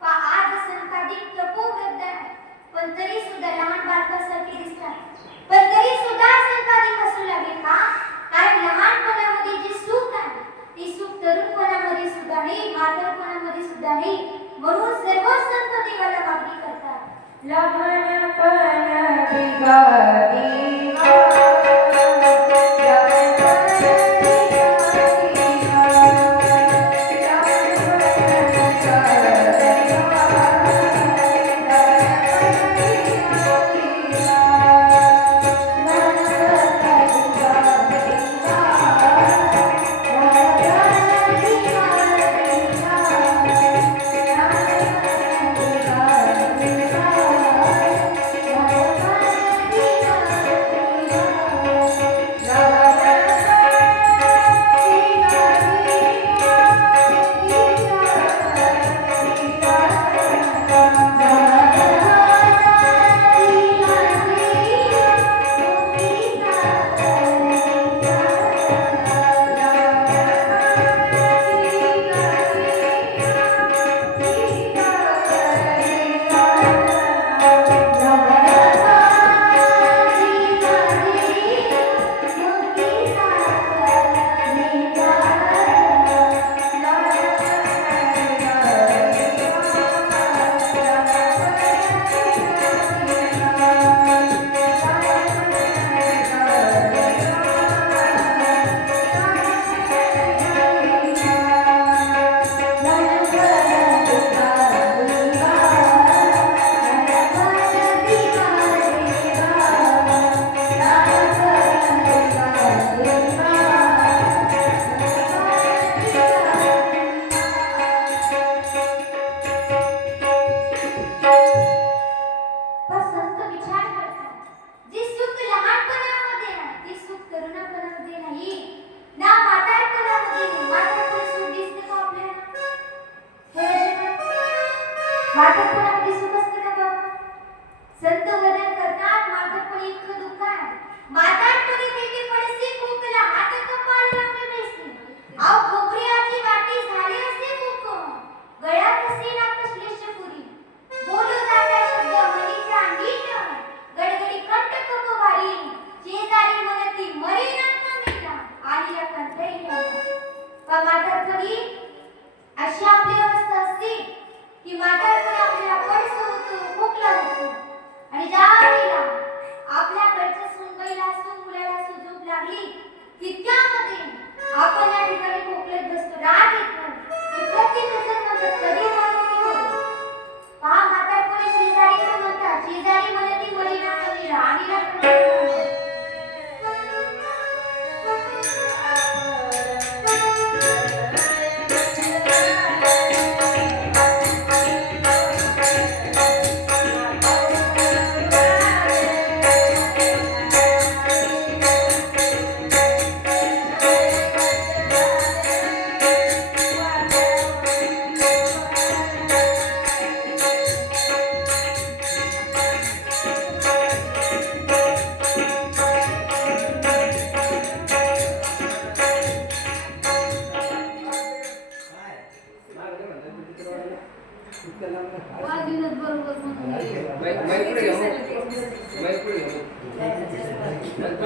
आज संकादिक तपोवृद्ध आहे, पण तरी सुद्धा लहान बालकासारखे दिसतात, पण तरी सुद्धा संकादिक असू लागले का? कारण लहानपणामध्ये जे सुख आहे ते सुख तरुणपणामध्ये सुद्धा नाही, म्हातारपणामध्ये सुद्धा नाही. म्हणून सर्व संत देवाला मागणी करतात, लहानपण बिगारी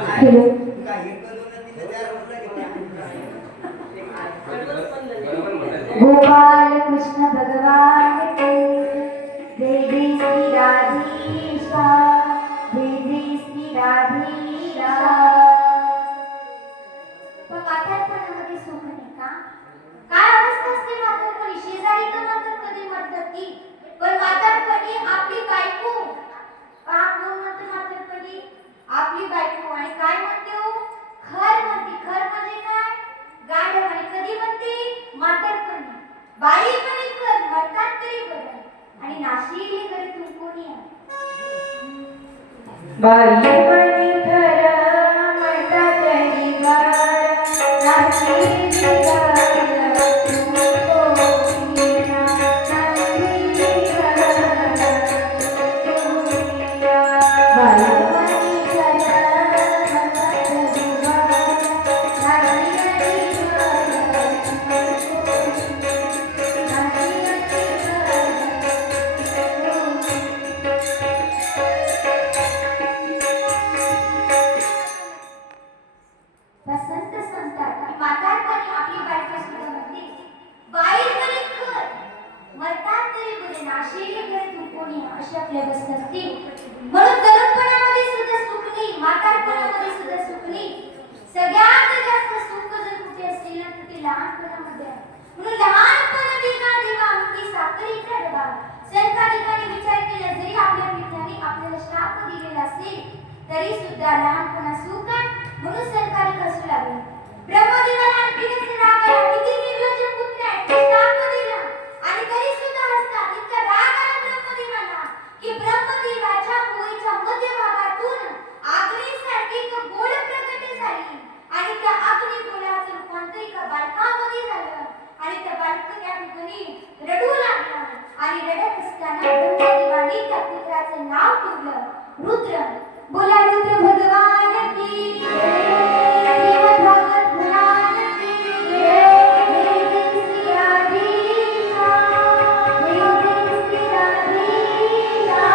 हॅलो. गोपाल कृष्ण भगवान की जय जय श्री राधेशा जय जय श्री राधेशा. पण म्हातारपणामध्ये सुख नाही का? काय अवस्था असते म्हातारपणी? शेजारी तर म्हणतात कधी म्हणतात की पण म्हातारपणी आपली बायको का कोण म्हणते म्हातारपणी? आपली बायको. आणि काय म्हणते हो? खर म्हणते. खर म्हणजे काय? गाढव. आणि कधी म्हणते? म्हातारपणी. बाई म्हणे खर म्हणतात तरी बरं. आणि नाशिकली घरी तू कोणी आहे? बाई म्हणे खरं म्हणतात तरी बरं, नाशिकली घरं तू कोणी आहे? नाशिकली घरं तू कोणी आहे? बाई म्हणे खरं म्हणतात तरी बरं, नाशिकली घरं तू कोणी आहे? नाशिकली त्या संत सांगतात की म्हातारपणी आपली बायको सुद्धा म्हणते बाई म्हणे खर म्हणतात तरी बरे नाशिकली घरी तू कोणी आहे? अशी आपली अवस्था असते. म्हणून तरुणपणामध्ये सुद्धा सुख नाही, म्हातारपणामध्ये सुद्धा सुख नाही. सगळ्यात जास्त सुख जर कुठे असेल ना तर ते लहानपणामध्ये आहे. म्हणून लहानपण दिला देवा अंगी साखरेचा डबा. संतांनी विचार केला जरी आपल्या पित्याने आपल्याला श्राप दिलेला असेल तरी सुद्धा लहानपणा सुख आहे. म्हणून सरकारी कसू लागले. ब्रह्मदेवाला आणखीनच राग आला. किती निर्लज्ज पुत्र आहे, तो श्राप दिला आणि तरी सुद्धा हसतात. इतका राग आला ब्रह्मदेवाला की ब्रह्मदेवाच्या भुवयाच्या मध्यभागातून अग्नीसारखी एक गोळ प्रकट झाली आणि त्या अग्निगोळाचं रूपांतर एका बालकामध्ये झालं आणि त्या बालक त्या ठिकाणी रडू लागला आणि रडत असताना ब्रह्मदेवाने त्या पुत्राचं नाव ठेवलं रुद्र. बोला रुद्र भगवान की जय. श्रीमद् भागवत पुराण की जय. जय जय श्री राधेशा जय जय श्री राधेशा.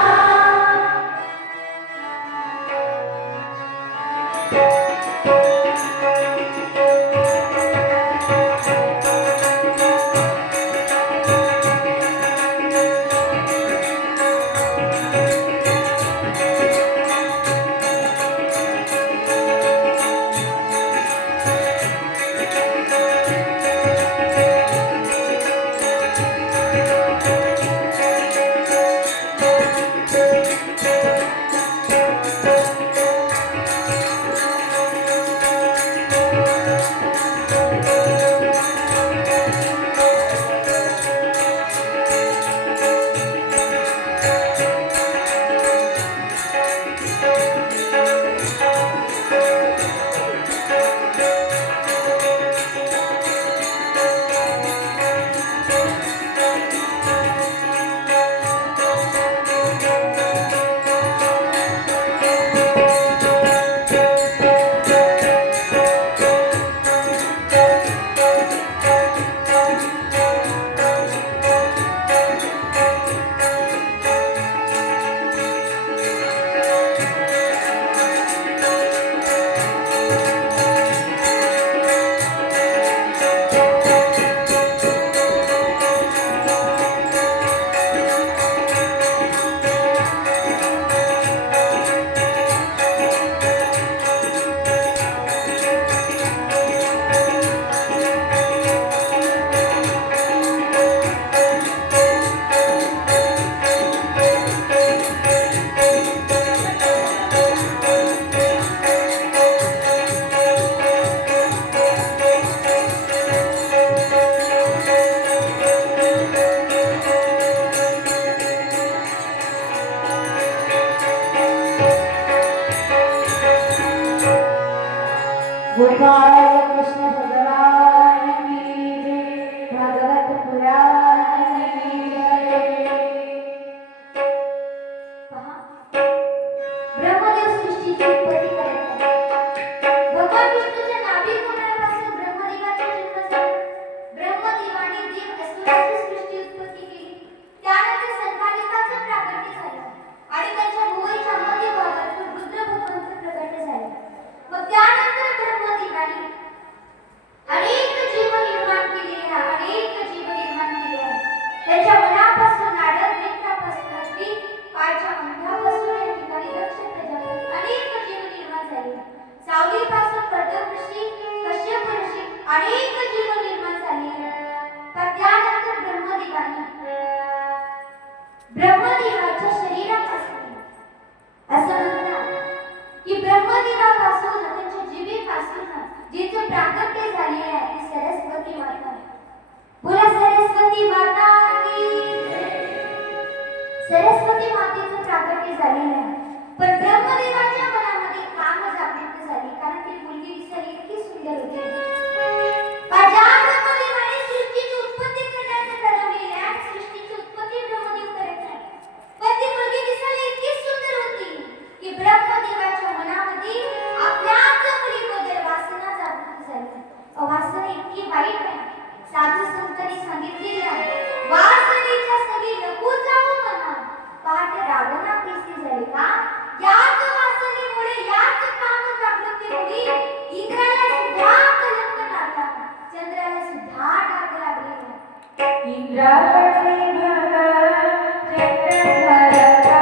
इंद्रावती भगा चक्रधरता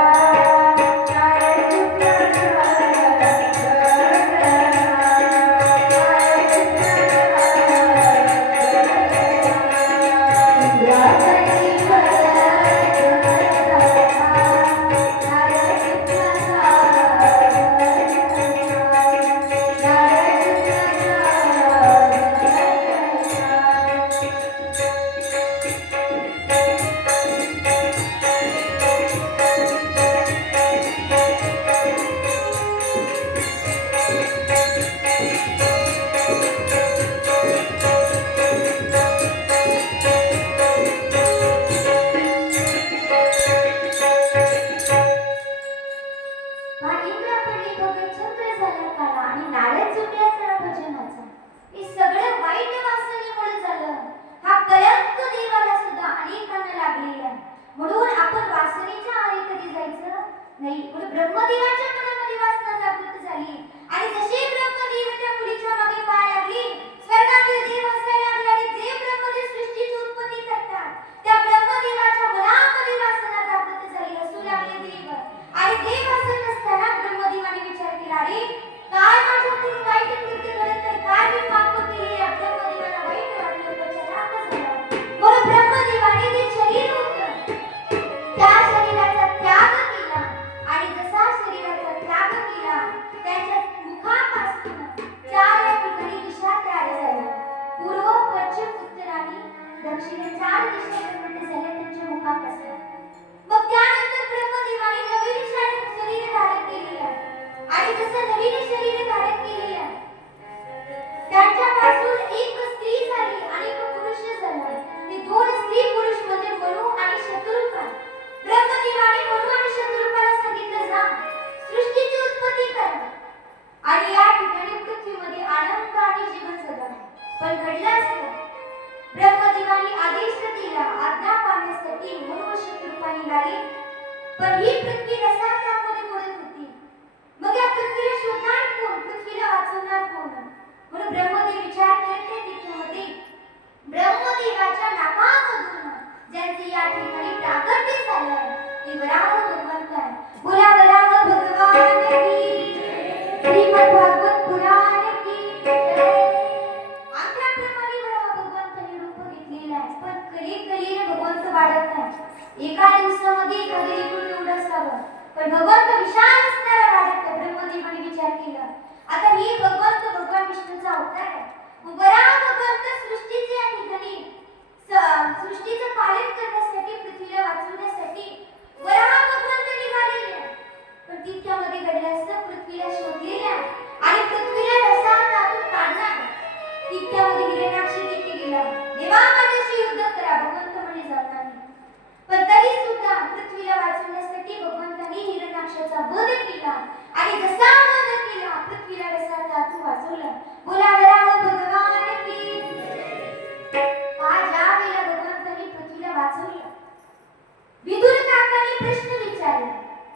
ब्रह्मदेवाच्या मनामध्ये वासना जागृत झाली आणि जसे ब्रह्मदेव त्या मुलीच्या मागे पाय लागली स्वर्गातील देव हसायला लागले आणि जे ब्रह्मदेव सृष्टीची उत्पत्ती करतात त्या ब्रह्मदेवाच्या मनामध्ये वासना जागृत झाली हसू लागले देव आणि देव हसत असताना ब्रह्मदेवाने विचार केला अरे काय माझ्याकडून वाईट कृत्य घडत आहे काय मी पाप केले या ब्रह्मदेवाला वाईट वाटलं बचारा झाला म्हणून ब्रह्मदेवाने ते शरीर होतं त्या शरीराचा त्याग केला आणि जसा शरीराचा त्याग केला त्याच्या मुखापासून चार ठिकाणी दिशा तयार झाल्या पूर्व पश्चिम उत्तर आणि दक्षिण चार दिशा निर्माण झाल्या त्यांच्या मुखापासून मग त्यानंतर ब्रह्मदेवाने नवीन शरीर धारण केले आणि जसं नवीन शरीर धारण केले त्यांच्यापासून एक स्त्री झाली आणि एक पुरुष झाला ते दोन स्त्री पुरुष म्हणजे मनु आणि शत्रुघ्न ब्रह्मदेवाने मनु आणि शत्रुघ्नाला सांगितलं जा सृष्टीची उत्पत्ती कर आणि या ठिकाणी पृथ्वीमध्ये आनंद आणि जीवन जगा पण घडलं असतं ब्रह्मदेवाने आदेश दिला आज्ञा पाळण्यासाठी मनु व शत्रुघ्न निघाले पण ही पृथ्वी रसा त्यामध्ये बुडत होती मग या पृथ्वीला शोधणार कोण पृथ्वीला वाचवणार कोण म्हणून ब्रह्मदेव विचार करते तिच्यामध्ये ब्रह्मदेवाच्या नाकामधून ज्यांचे या ठिकाणी प्राकट्य झालंय ते वराह भगवंत आहे बोला वराह भगवान की श्रीमद भागवत पुराण की आत्म्याप्रमाणे वराह भगवंतांनी रूप घेतलेलं आहे पण कलीने भगवंत वाढत नाही एका दिवसामध्ये एखादे एकूण एवढं असावं पण भगवंत विशाल असणारा वाढत ब्रह्मदेवाने विचार केला आता ही भगवंत भगवान विष्णूचा अवतार आहे वराह भगवंत सृष्टीचे या ठिकाणी सृष्टीचं पालन करण्यासाठी पृथ्वीला वाचवण्यासाठी वराह भगवंत निघालेले पण तितक्यामध्ये घडलं असतं पृथ्वीला शोधलेल्या आणि पृथ्वीला रसातून काढणार तितक्यामध्ये हिरण्याक्षी तिथे गेला देवा माझ्याशी युद्ध करा भगवंत म्हणे जाणार नाही पण तरी सुद्धा पृथ्वीला वाचवण्यासाठी भगवंतांनी हिरण्याक्षाचा वध केला आणि जसा वध केला पृथ्वीला रसातून वाचवलं बोला वराह भगवान की ज्या वेळेला भगवंतांनी पृथ्वीला वाचवलं विदुर काकांनी प्रश्न विचारला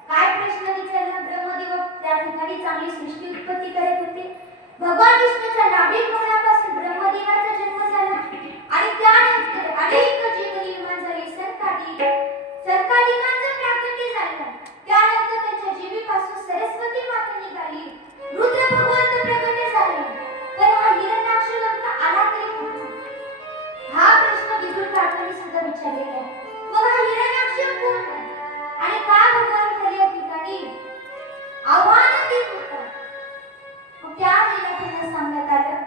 काय प्रश्न विचारला ब्रह्मदेव त्या ठिकाणी चांगली सृष्टी उत्पत्ती करत होते भगवान विष्णूच्या नाभी कमळापासून ब्रह्मदेवाचा जन्म झाला आणि त्यानंतर अनेक जीव निर्माण झाले सरकारिकांचं प्राकट्य झालं त्यानंतर त्यांच्या जीवीपासून सरस्वती माता निघाली रुद्र भगवंत प्रकट झाले पण हा हिरण्याक्ष नेमका आला तरी कुठून हा प्रश्न विदुर काकांनी सुद्धा विचारलेला आहे मग हा हिरण्याक्ष कोण आणि का भगवान या ठिकाणी आव्हान देत होता मग त्यावेळेला त्यांना सांगण्यात आलं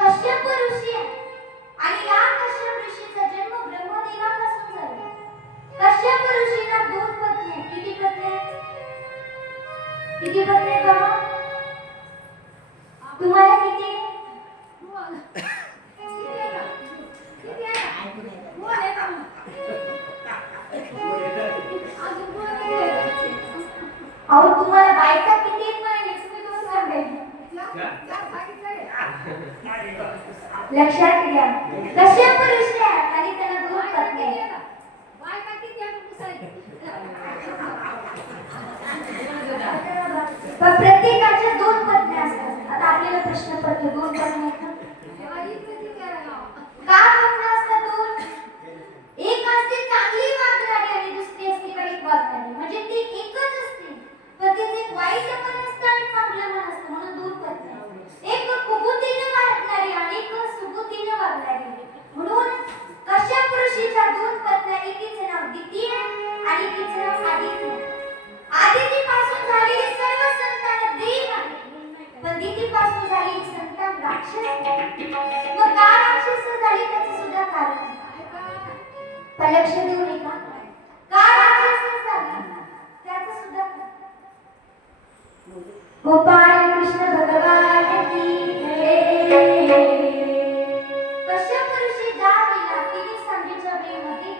कश्यप ऋषी आणि या कश्यप ऋषीचा जन्म ब्रह्मदेवापासून झाला कश्यप ऋषीला दोन पत्नी आहेत किती पत्नी बाबा तुम्हाला किती अहो तुम्हाला बायका किती आहेत मला तुम्ही दोन सांगायचे लक्षात घ्या कश्यप ऋषी आहेत आणि त्यांना दोन पत्नी आहेत बायका किती पण प्रत्येकाच्या दोन पत्नी असतात आता आपल्याला प्रश्न पडतो दोन पत्नी आहेत का पत्नी असतात दोन झाली त्याचं सुद्धा कारण आहे. पण लक्ष देऊ नये का राक्षस झाली त्याचं सुद्धा गोपाळ कृष्ण भगवान की जय. कश्यप ऋषी ज्या वेळेला तिने सांगितल्या वेळेमध्ये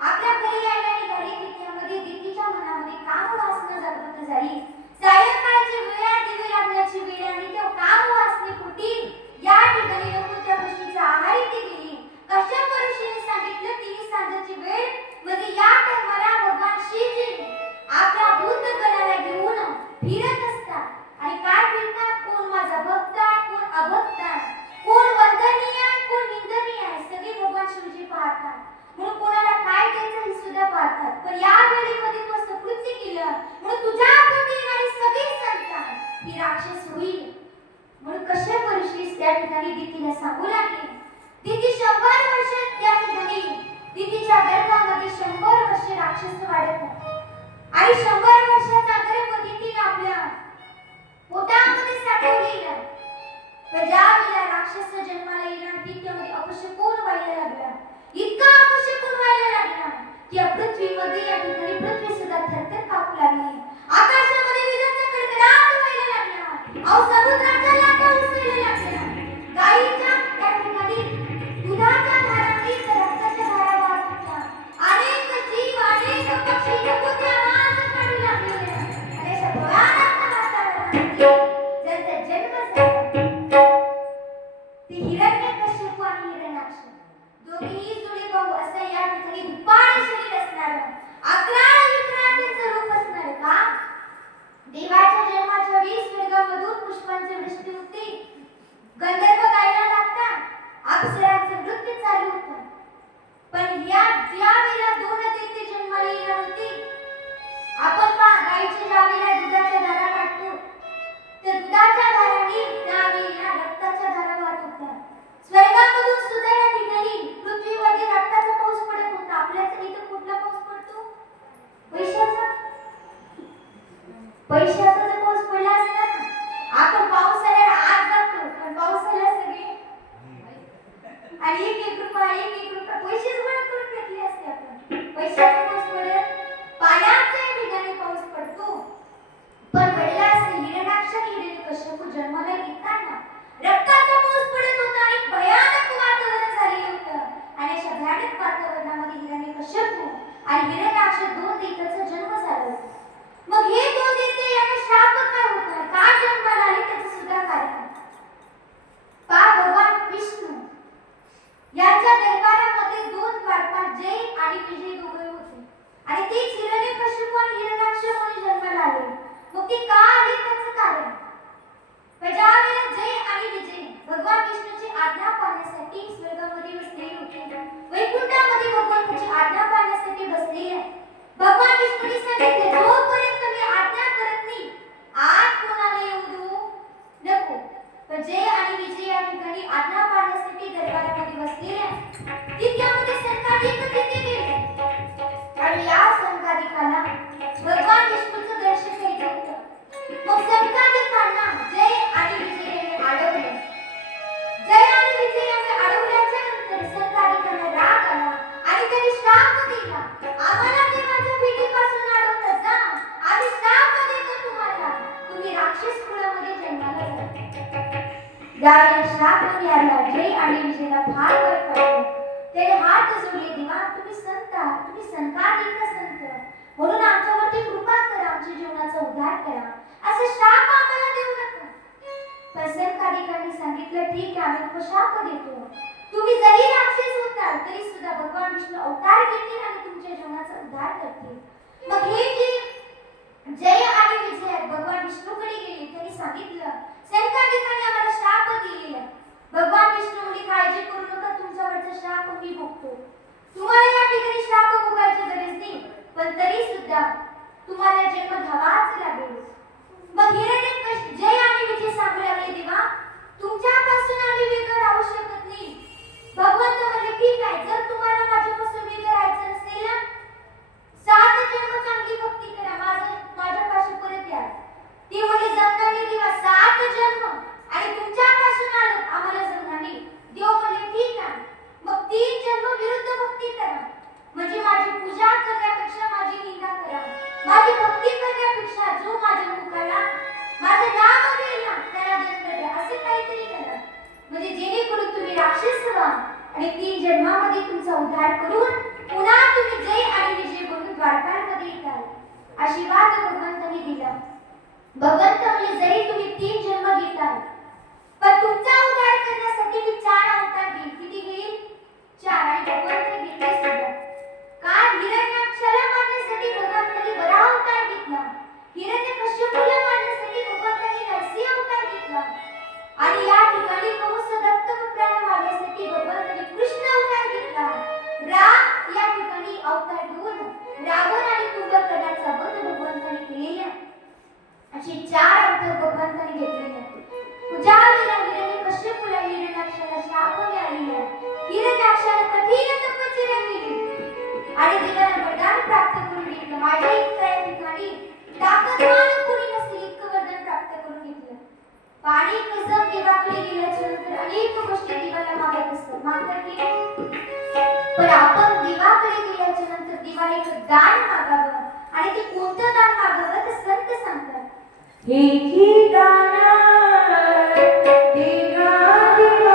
आपल्या घरी यायला निघाली तिच्यामध्ये दितीच्या मनामध्ये काम वासना जागृत झाली. सायंकाळची वेळ दिवे लागण्याची वेळ आणि त्या काम वासनेपोटी या ठिकाणी येऊन त्या ऋषीच्या आहारी ती गेली. कश्यप ऋषीने सांगितलं तिने सांजेची वेळ मध्ये या टायमाला भगवान शिवजी आपल्या भूतगणाला घेऊन फिरत असतात आणि काय फिरतात, कोण माझा भक्त आहे, कोण अभक्त आहे, कोण वंदनीय आहे, कोण निंदनीय आहे, सगळे भगवान शिवजी पाहतात. म्हणून कोणाला काय द्यायचं हे सुद्धा पाहतात. पण या वेळेमध्ये तू असं कृत्य केलं म्हणून तुझ्या पोटी येणारी सगळी संतान ही राक्षस होईल. म्हणून कश्यप ऋषी त्या ठिकाणी दितीला सांगू लागले. दिती 100 वर्ष त्या ठिकाणी दितीच्या गर्भामध्ये 100 वर्ष राक्षस वाढत होते आणि 100 वर्षाचा गर्भ दितीने आपल्या पोटामध्ये साठवलेला. पण ज्या वेळेला राक्षस जन्माला येणार तिच्यामध्ये अपशकुन व्हायला लागला. इतका अपशकुन व्हायला लागला की पृथ्वीमध्ये या ठिकाणी पृथ्वी सुद्धा थरथर कापू लागली. आकाशामध्ये विजांचा कडकडाट व्हायला लागला. समुद्राच्या लाटा उसळायला लागल्या. गायीच्या त्या ठिकाणी दुधाच्या धारांनी रक्ताच्या धारा वाहत होत्या. अनेक जीव अनेक पक्षी जगोते आवाज काढू लागले आणि अशा भयानक वातावरणामध्ये ज्यांचा जन्म झाला ते हिरण्यकश्यप आणि हिरण्याक्ष दोघेही जुळे भाऊ असं या ठिकाणी दुपारी शरीर असणार, अकराळ विक्राळ त्यांचं रूप असणार. का देवाच्या जन्माच्या वेळी स्वर्गामधून पुष्पांची वृष्टी होती, गंधर्व गायला लागतात, अप्सरांचे नृत्य चालू होतं. पण या वेळेला 2 दैत्य जन्माला येणार होती. आपण गायीच्या ज्या वेळेला दुधाच्या धारा काढतो त्या दुधाच्या धारांनी त्या वेळेला रक्ताच्या धारा वाहत होत्या. स्वर्गामधून सुद्धा या ठिकाणी पृथ्वीमध्ये रक्ताचा पाऊस पडत होता. आपल्याच इथं कुठला पाऊस पडतो? पैशाचा जर पाऊस पडला असता ना, आपण पावसाळ्यात आज जातो पण पावसाळ्यात सगळे आणि एक रुपया पैसेच गोळा करून घेतले असते आपण. पैशाचा पाऊस पडत, पाण्याच्या ठिकाणी पाऊस पडतो. पण घडला असं हिरण्याक्ष हिरण्यकश्यप जन्माला येताना रक्ताचा पाऊस पडत होता आणि भयानक वातावरण झालेलं होतं आणि अशा भयानक वातावरणामध्ये हिरण्यकश्यप आणि हिरण्याक्ष 2 दैत्याचा जन्म झाला होता. मग हे 2 दैत्य यांना शाप काय होता, का जन्माला आले त्याचं सुद्धा कारण भगवान विष्णू यांच्या दरबारामध्ये 2 द्वारपाल जय आणि विजय दोघे होते आणि ते हिरण्यकश्यप आणि हिरण्याक्ष म्हणून जन्माला आले. मग ते का आले त्याचं कारण ज्यावेळेला जय आणि विजय भगवान विष्णूची आज्ञा पाळण्यासाठी स्वर्गामध्ये बसलेले होते, वैकुंठामध्ये भगवंताची आज्ञा पाळण्यासाठी बसलेले. भगवान विष्णूने सांगितले जोपर्यंत मी आज्ञा करत नाही आज कोणाला येऊ देऊ नको. तर जय आणि विजय या ठिकाणी आज्ञा पाळण्यासाठी दरबारामध्ये बसलेले. तिच्यामध्ये संकादिक तिथे गेले आणि या संकादिकाला भगवान विष्णूचं दर्शन घ्यायचं होतं. मग संकादिकांना जय आणि विजय यांनी अडवले. जय आणि विजय यांनी अडवल्याच्या नंतर संकादिकांना राग आला आणि त्यांनी श्राप दिला. आम्हाला देवाच्या भेटीपासून अडवतात ना, आम्ही श्राप देतो तुम्हाला, तुम्ही राक्षस कुळामध्ये जन्माला जा. ज्यावेळी श्राप मिळाला जय आणि विजयला फार वाईट वाटलं. त्याने हात जोडले, देवा तुम्ही संत आहात, तुम्ही संकादिक संत, म्हणून आमच्यावरती कृपा करा, आमच्या जीवनाचा उद्धार करा, असं शाप आम्हाला देऊ नका. पण संकादिकांनी सांगितलं ठीक आहे आम्ही शाप देतो, तुम्ही जरी राक्षस होताल तरी सुद्धा भगवान विष्णू अवतार घेतील आणि तुमच्या जीवनाचा उद्धार करतील. मग हे जे जय आणि विजय भगवान विष्णूकडे गेले, त्यांनी सांगितलं संकादिकांनी आम्हाला शाप दिलेला. भगवान विष्णू म्हणे काळजी करू नका, तुमच्यावरचा शाप मी भोगतो, तुम्हाला या ठिकाणी शाप भोगायची गरज नाही, पण तरी सुद्धा तुम्हाला जन्म घ्यावाच लागेल. मग हिरण्यकश्यप जय आणि विजय सांगू लागले, देवा तुमच्यापासून आम्ही वेगळं राहू शकत नाही. भगवंत म्हणे ठीक आहे, जर तुम्हाला माझ्यापासून वेगळं राहायचं नसेल ना 7 जन्म चांगली भक्ती करा, माझ्यापाशी परत या. ती म्हणे जमणार नाही देवा, 7 जन्म आणि तुमच्यापासून आलो आम्हाला जमणार नाही. देव म्हणे ठीक आहे, भगवंत म्हणजे जरी तुम्ही 3 जन्म घेताल पण तुमचा उद्धार करण्यासाठी मी 4 अवतार घेईल. किती घेईल? 4. आणि भगवंत घेतले सुद्धा. का? हिरण्याक्षाला मारण्यासाठी भगवंतांनी वराह अवतार घेतला. हिरण्यकश्यपूला मारण्यासाठी भगवंतांनी नरसिंह अवतार घेतला. आणि या ठिकाणी कंस दत्तपुत्राला मारण्यासाठी भगवंतांनी कृष्ण अवतार घेतला. राम या ठिकाणी अवतार घेऊन रावण आणि कुंभकर्णाचा वध भगवंतांनी केलेला. अशी 4 अवतार भगवंतांनी घेतलेले आहेत. ज्या वेळेला हिरण्यकश्यपूला हिरण्याक्षाला शाप मिळालेला, हिरण्याक्षाला कठीण तपश्चर्या केली आणि देवाला वरदान प्राप्त करून घेतलं. माझ्या इतक्या या ठिकाणी ताकदवान कोणी नसेल इतकं वरदान प्राप्त करून घेतलं. पाणी कसं देवाकडे गेल्याच्या नंतर अनेक गोष्टी देवाला मागत असतात, मागतात की पण आपण देवाकडे गेल्याच्या नंतर देवाला एक दान मागावं. आणि ते कोणतं दान मागावं तर संत सांगतात, हे दाना देवा देवा हे दाना देवा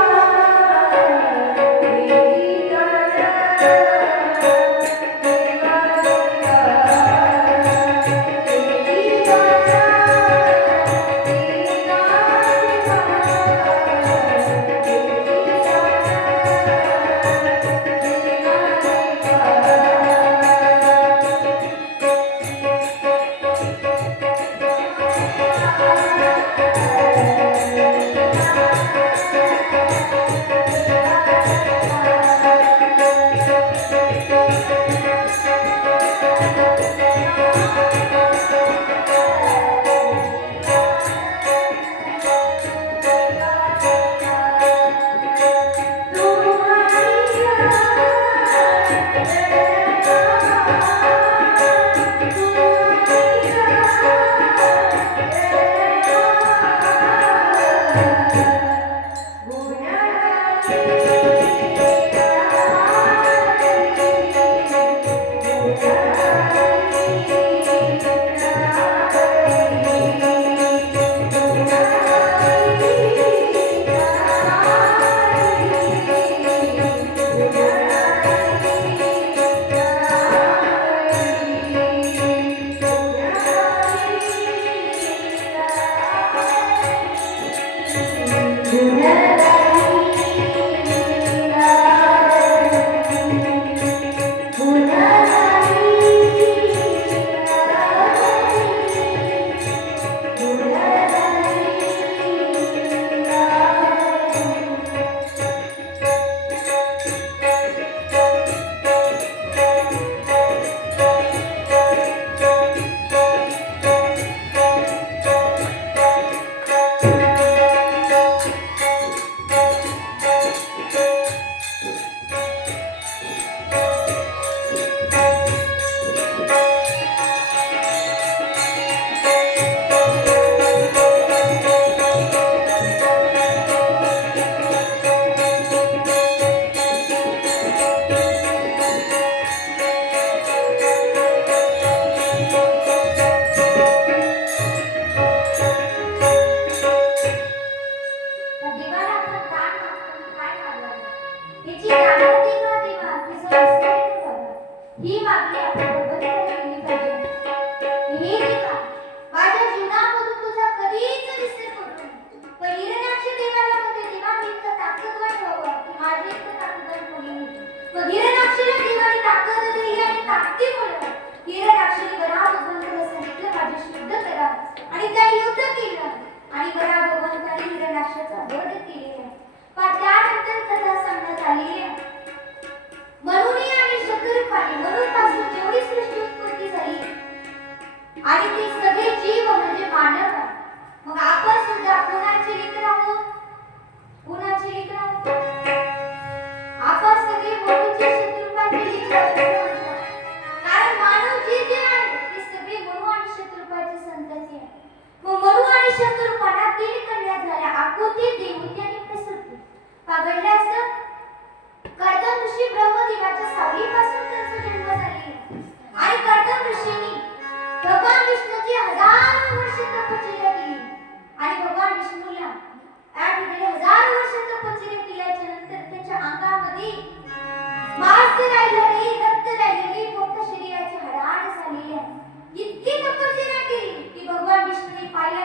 इतकी तपश्चर्या केली की भगवान विष्णूने पाहिलं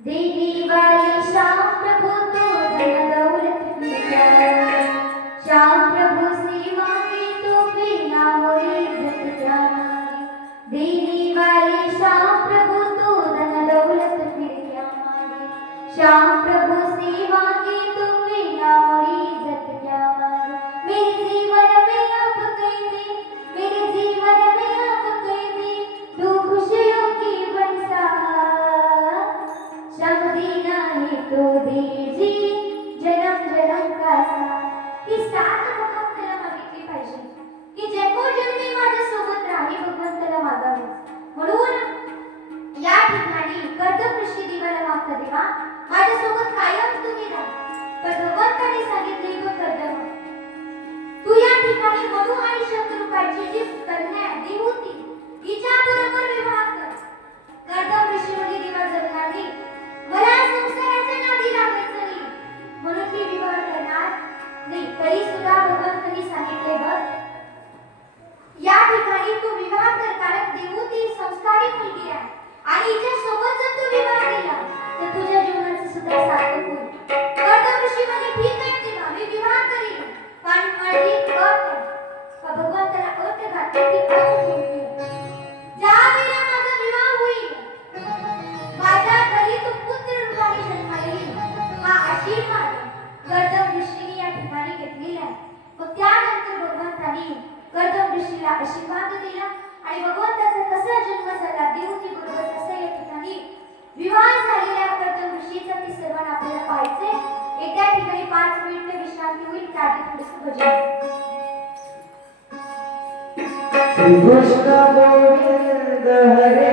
देने वाले श्याम प्रभु तो धन दौलत मिला, श्याम प्रभु से मांगे तो बिना मोरे इज्जत क्या मांगे। देने वाले श्याम प्रभु तो धन दौलत फिर क्या मांगे, श्याम प्रभु से मांगे तो बिना मोरे इज्जत क्या मांगे। मेरे जीवन में आप कहते, मेरे जीवन में आप कहते, तू खुशियों की बरसात, श्याम देना है तो दीजी जन्म जन्म का साथ। ही साथ भगवंताला मागितली पाहिजे की जन्मो जन्मी माझ्या सोबत राही भगवंताला मागावे। म्हणून या ठिकाणी कर्दम ऋषी देवाला मागता देवा माझ्या सोबत कायम तुम्ही राहा। पण भगवंताने सांगितले ग कर्दम, तू या ठिकाणी मधु आणि शत्रुपाची जी कन्या देवहूती हिच्या बरोबर विवाह कर। कर्दम ऋषी म्हणजे देवा जगणारी मला संसाराच्या नादी लागायचं नाही म्हणून मी विवाह करणार नाही। तरी सुद्धा भगवंतांनी सांगितले बघ या ठिकाणी तू विवाह कर, कारण देवहूती संस्कारी मुलगी आहे आणि हिच्या सोबत जर तू विवाह केला तर तुझ्या जीवनाचं सुद्धा सार्थक होईल। कर्दम ऋषी म्हणजे ठीक आहे देवा मी विवाह करीन, पण माझी अट आहे का भगवंताला अट घातली ती अट ठेवली। ज्या वेळेला माझा विवाह होईल माझ्या घरी तू पुत्र रूपाने जन्माला येईल, हा आशीर्वाद कर्दम ऋषीने या ठिकाणी घेतलेला आहे। मग त्यानंतर भगवंताने कर्दम ऋषीला आशीर्वाद दिला आणि भगवंताचा कसा जन्म झाला देवहूती बरोबर तसा या ठिकाणी विवाह झालेल्या कर्दम ऋषीचा ते सर्वांना आपल्याला पाहायचंय। एका ठिकाणी 5 मिनिट विश्रांती होईल, त्याआधी थोडंसं भजन। श्री कृष्ण गोविंद हरे